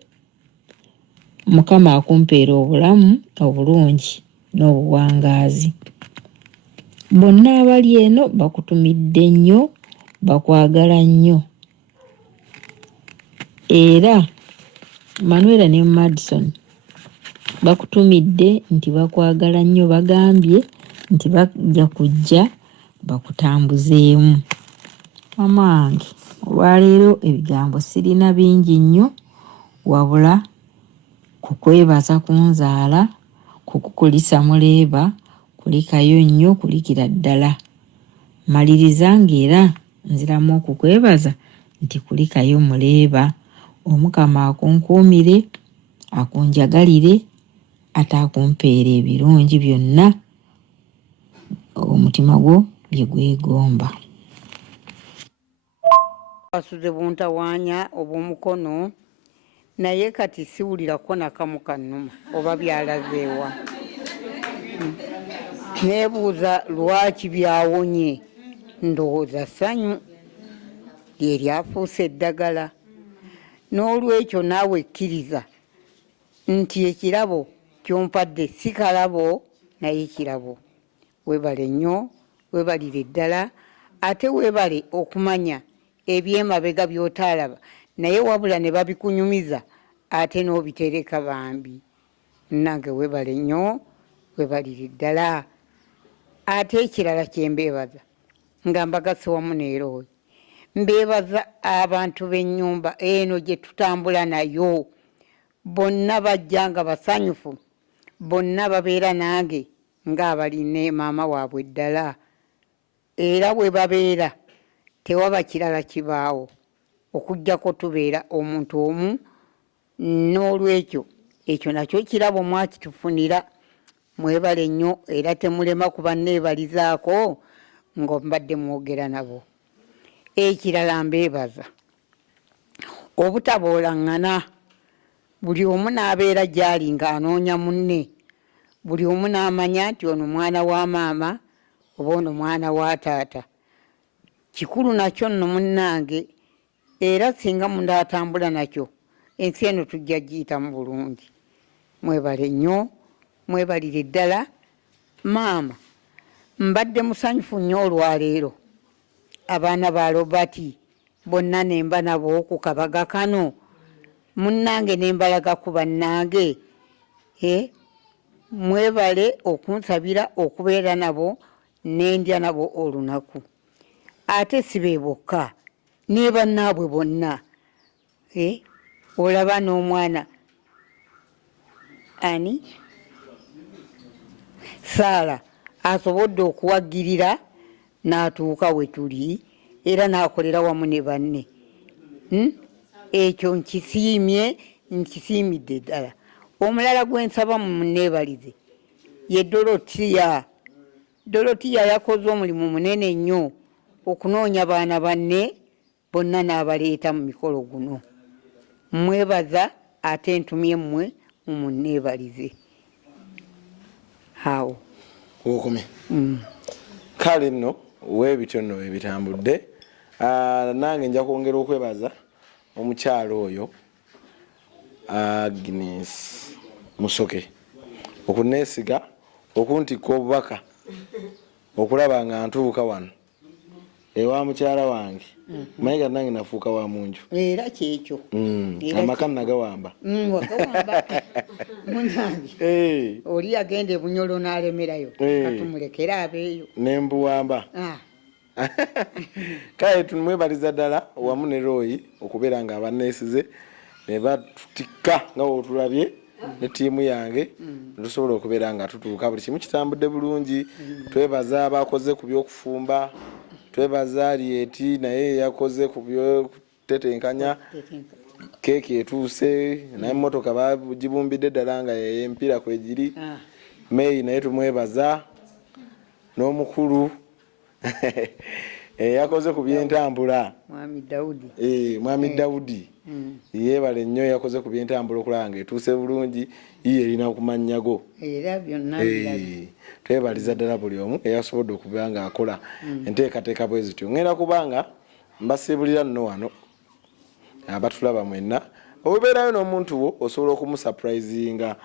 Mukama akumpeera obulamu obulungi n'obuwangaazi. Bonna abali eno bakutumidde nnyo, bakwagala nnyo. Era Manuela ne Madison bakutumidde nti bakwagala nnyo, bagambye nti bajja kujja bakutambuzeemu. Maama wange olwaleero ebigambo sirina bingi nnyo, wabula kukwebaza kunzaala, kukukulisa muleeba, kulikayo nnyo, kulikira ddala. Maliriza ng'era nziramu okukwebaza nti kulikayo muleeba. Omukama akunkuumire, akunjagalire, ate akumpeera ebirungi byonna omutima gwo bye gwegomba. Asuze buntawanya obw'omukono naye kati siwulirako nakamu kannuma oba byalazeewa. Neebuuza lwaki byawonye, ndowooza ssanyu lye lyafuuse eddagala. N'olwekyo naawe kkiriza nti ekirabo ky'ompadde si kalabo naye kirabo. Weebale nnyo, weebalire ddala, ate weebale okumanya ebyemabega by'otaalaba naye wabula ne babikunyumiza ate n'obitereka bambi. Nange weebale nnyo, weebalire ddala. Ate ekirala kye mbeebaza nga mbagase wamu neerooyi, mbeebaza abantu b'ennyumba eno gye tutambula nayo, bonna bajja nga basanyufu, bonna babeera nange ng'abaline maama waabwe ddala, era bwe babeera tewaba kirala kibaawo okuggyako tubeera omuntu omu. N'olwekyo ekyo nakyo kirabo mwakitufunira. Mwebale nnyo era temulema kuba neebalizaako nga mbadde mwogera nabo. Ekirala mbeebaza obutaboolaŋŋana, buli omu n'abeera gy'ali ng'anoonya munne, buli omu n'amanya nti ono mwana wa maama oba ono mwana wa taata. Kikulu nakyo nno munnange, era singa mundu atambula nakyo ensi eno tujja giyitamu bulungi. Mwebale nnyo, mwebalire ddala. Maama, mbadde musanyufu nnyo olwaleero. Abaana ba Robert bonna nemba nabo ku kabaga kano, munnange nembalaga ku bannange. Mwebale okunsabira okubeera nabo nendya nabo olunaku. Ate si be bokka, ne bannaabwe bonna. Olaba n'omwana ani Saala asobodde okuwaggirira n'atuuka we tuli era n'akolera wamu ne banne. Ekyo nkisiimidde ddala. Omulala gwe nsaba mu neebalize ye Dorotiya. Dorotiya yakoze omulimu munene nnyo okunoonya baana banne bonna n'abaleeta mu mikolo guno. Mwebaza ate ntumye mmwe mumunneebalize. Awo okome kale nno weebityo nno ebitambudde. Nange nja kwongera okwebaza omukyalo oyo Agnes Musoke okuneesiga okuntikka obubaka okulaba nga ntuuka wano ewa mukyala wange. Mayiga nange nafuuka wa munju era kyekyo amaka nagawamba munange oli agenda e Bunyolo n'alemerayo katumulekera abeeyo nembuwamba. Kale tumwebaliza ddala wamu ne Royi okubeera nga abaneesize ne batutikka nga wotulabye ne ttiimu yange tusobola okubeera nga tutuuka buli kimu kitambudde bulungi. Twebaza abakoze ku byokufumba, twebaza Alieti naye yakoze ku byokutetenkanya keeki etuuse naye Motoka bagibumbidde ddala nga empira kwegiri. Meyi naye tumwebaza n'omukulu yakoze ku byentambula Mwami Daudi. Yeebale nnyo yakoze ku byentambula okulaba nga etuuse bulungi ye erina kumanyago. Twebaliza ddala buli omu eyasobodde okuba nga akola enteekateeka bwe zityo. Ngenda kubanga mbasiibulira nno wano abatulaba mwenna. Obeerayo n'omuntu wo osobola okumusurprisinga.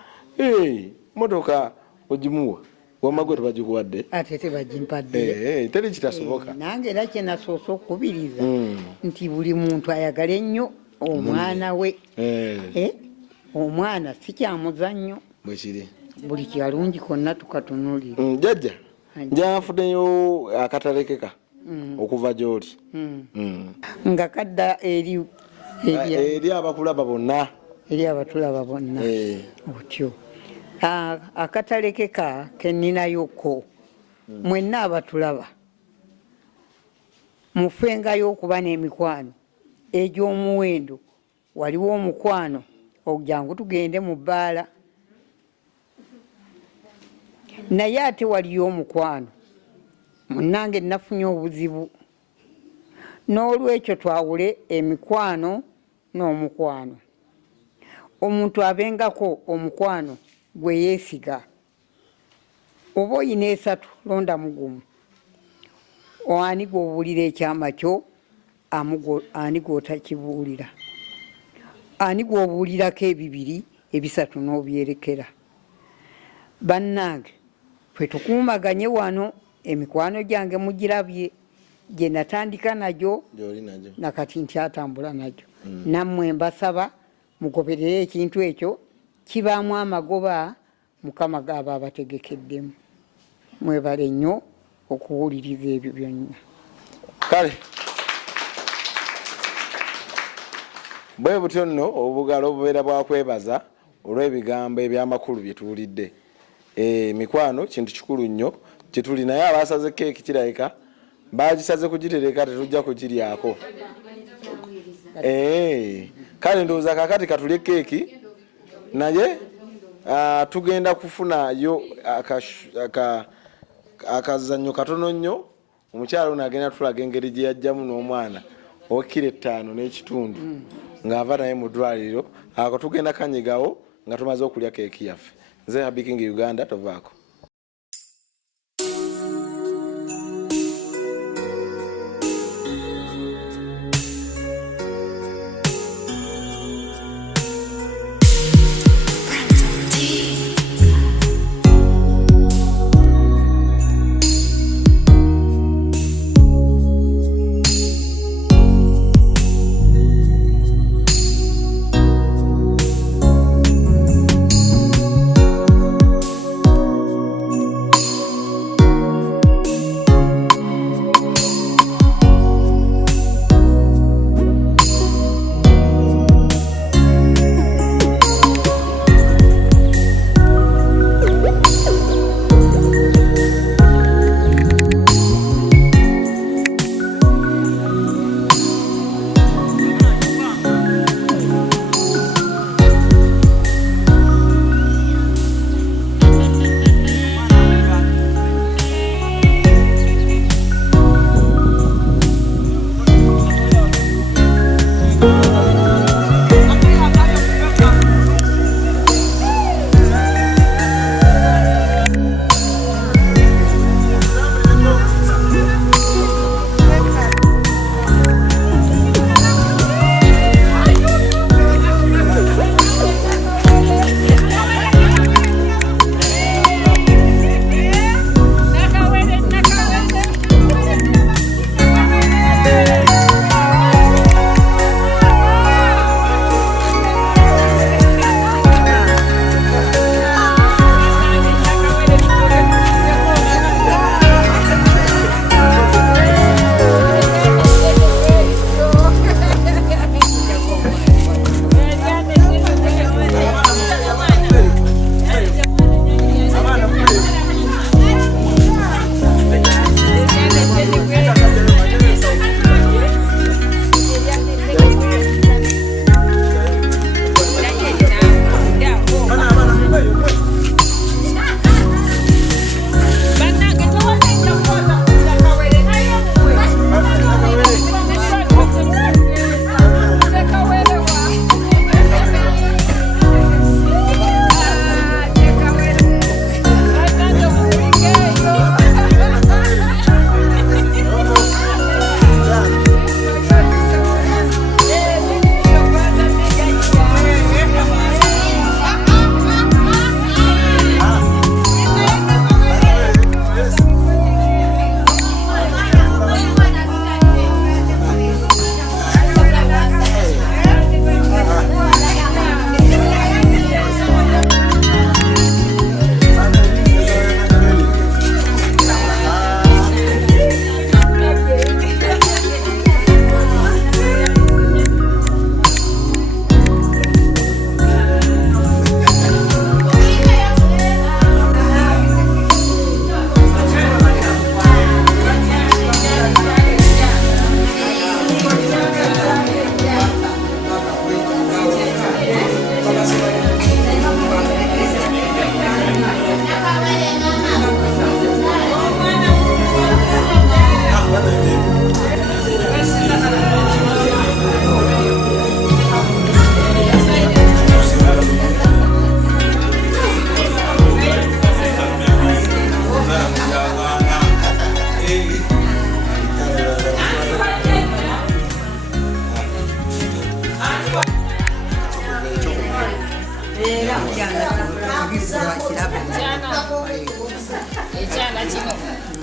Motoka ogimuwa wamma gwe tebagikuwadde ate tebagimpadde. Teri kitasoboka. Nange era kye nasoose okukubiriza nti buli muntu ayagale nnyo omwana we. Omwana si kyamuzannyo bwe kiri. Buli kyalungi konna tukatunulira. Jjajja njanfuneyo akatalekeka okuva gy'oli nga kadda eri abakulaba bonna. Eri abatulaba bonna otyo. Akatalekeka kenninayoko mwenna abatulaba mufengayo okuba n'emikwano egy'omuwendo. Waliwo omukwano ojangu tugende mu bbaala, naye ate waliyo omukwano munnange nafunye obuzibu n'olwekyo twawule emikwano n'omukwano. Omuntu abengako omukwano gwe yeesiga, oba oyina esatu londa mugumu. Ani gw'obuulira ekyama kyo, ani gw'otakibuulira, ani gw'obuulirako ebibiri ebisatu n'obyerekera. Bannange ffe tukuumaganye wano, emikwano gyange mugirabye, gye natandika nagyo nakati nkyatambula nagyo. Nammwe mbasaba mugoberere ekintu ekyo, kibaamu amagoba Mukama gaba abategekeddemu. Mwebale nnyo okuwuliriza ebyo byonna. Kale bwe butyo nno obugalo obubeera bwakwebaza olw'ebigambo eby'amakulu bye tuwulidde. Mikwano kintu kikulu nnyo kye tuli, naye abasaze keeki kirabika bagisaze kugitereka tetujja kugiryako. Kale ndowooza kakati katulye keeki naye tugenda kufunayo akazannyo katono nnyo. Omukyala ono agenda tulaga engeri gye yajjamu n'omwana ow'ekkiro 5 n'ekitundu ng'ava naye mu ddwaliro. Ako tugenda kanyigawo nga tumaze okulya keeki yaffe. Nze Happy King Uganda, tovaako.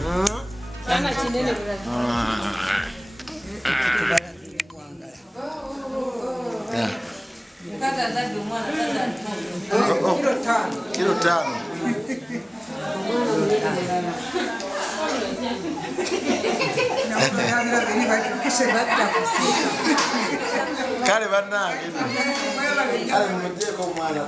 Sana kinene Kilo 5. Kale bannange ale mumuteeko omwana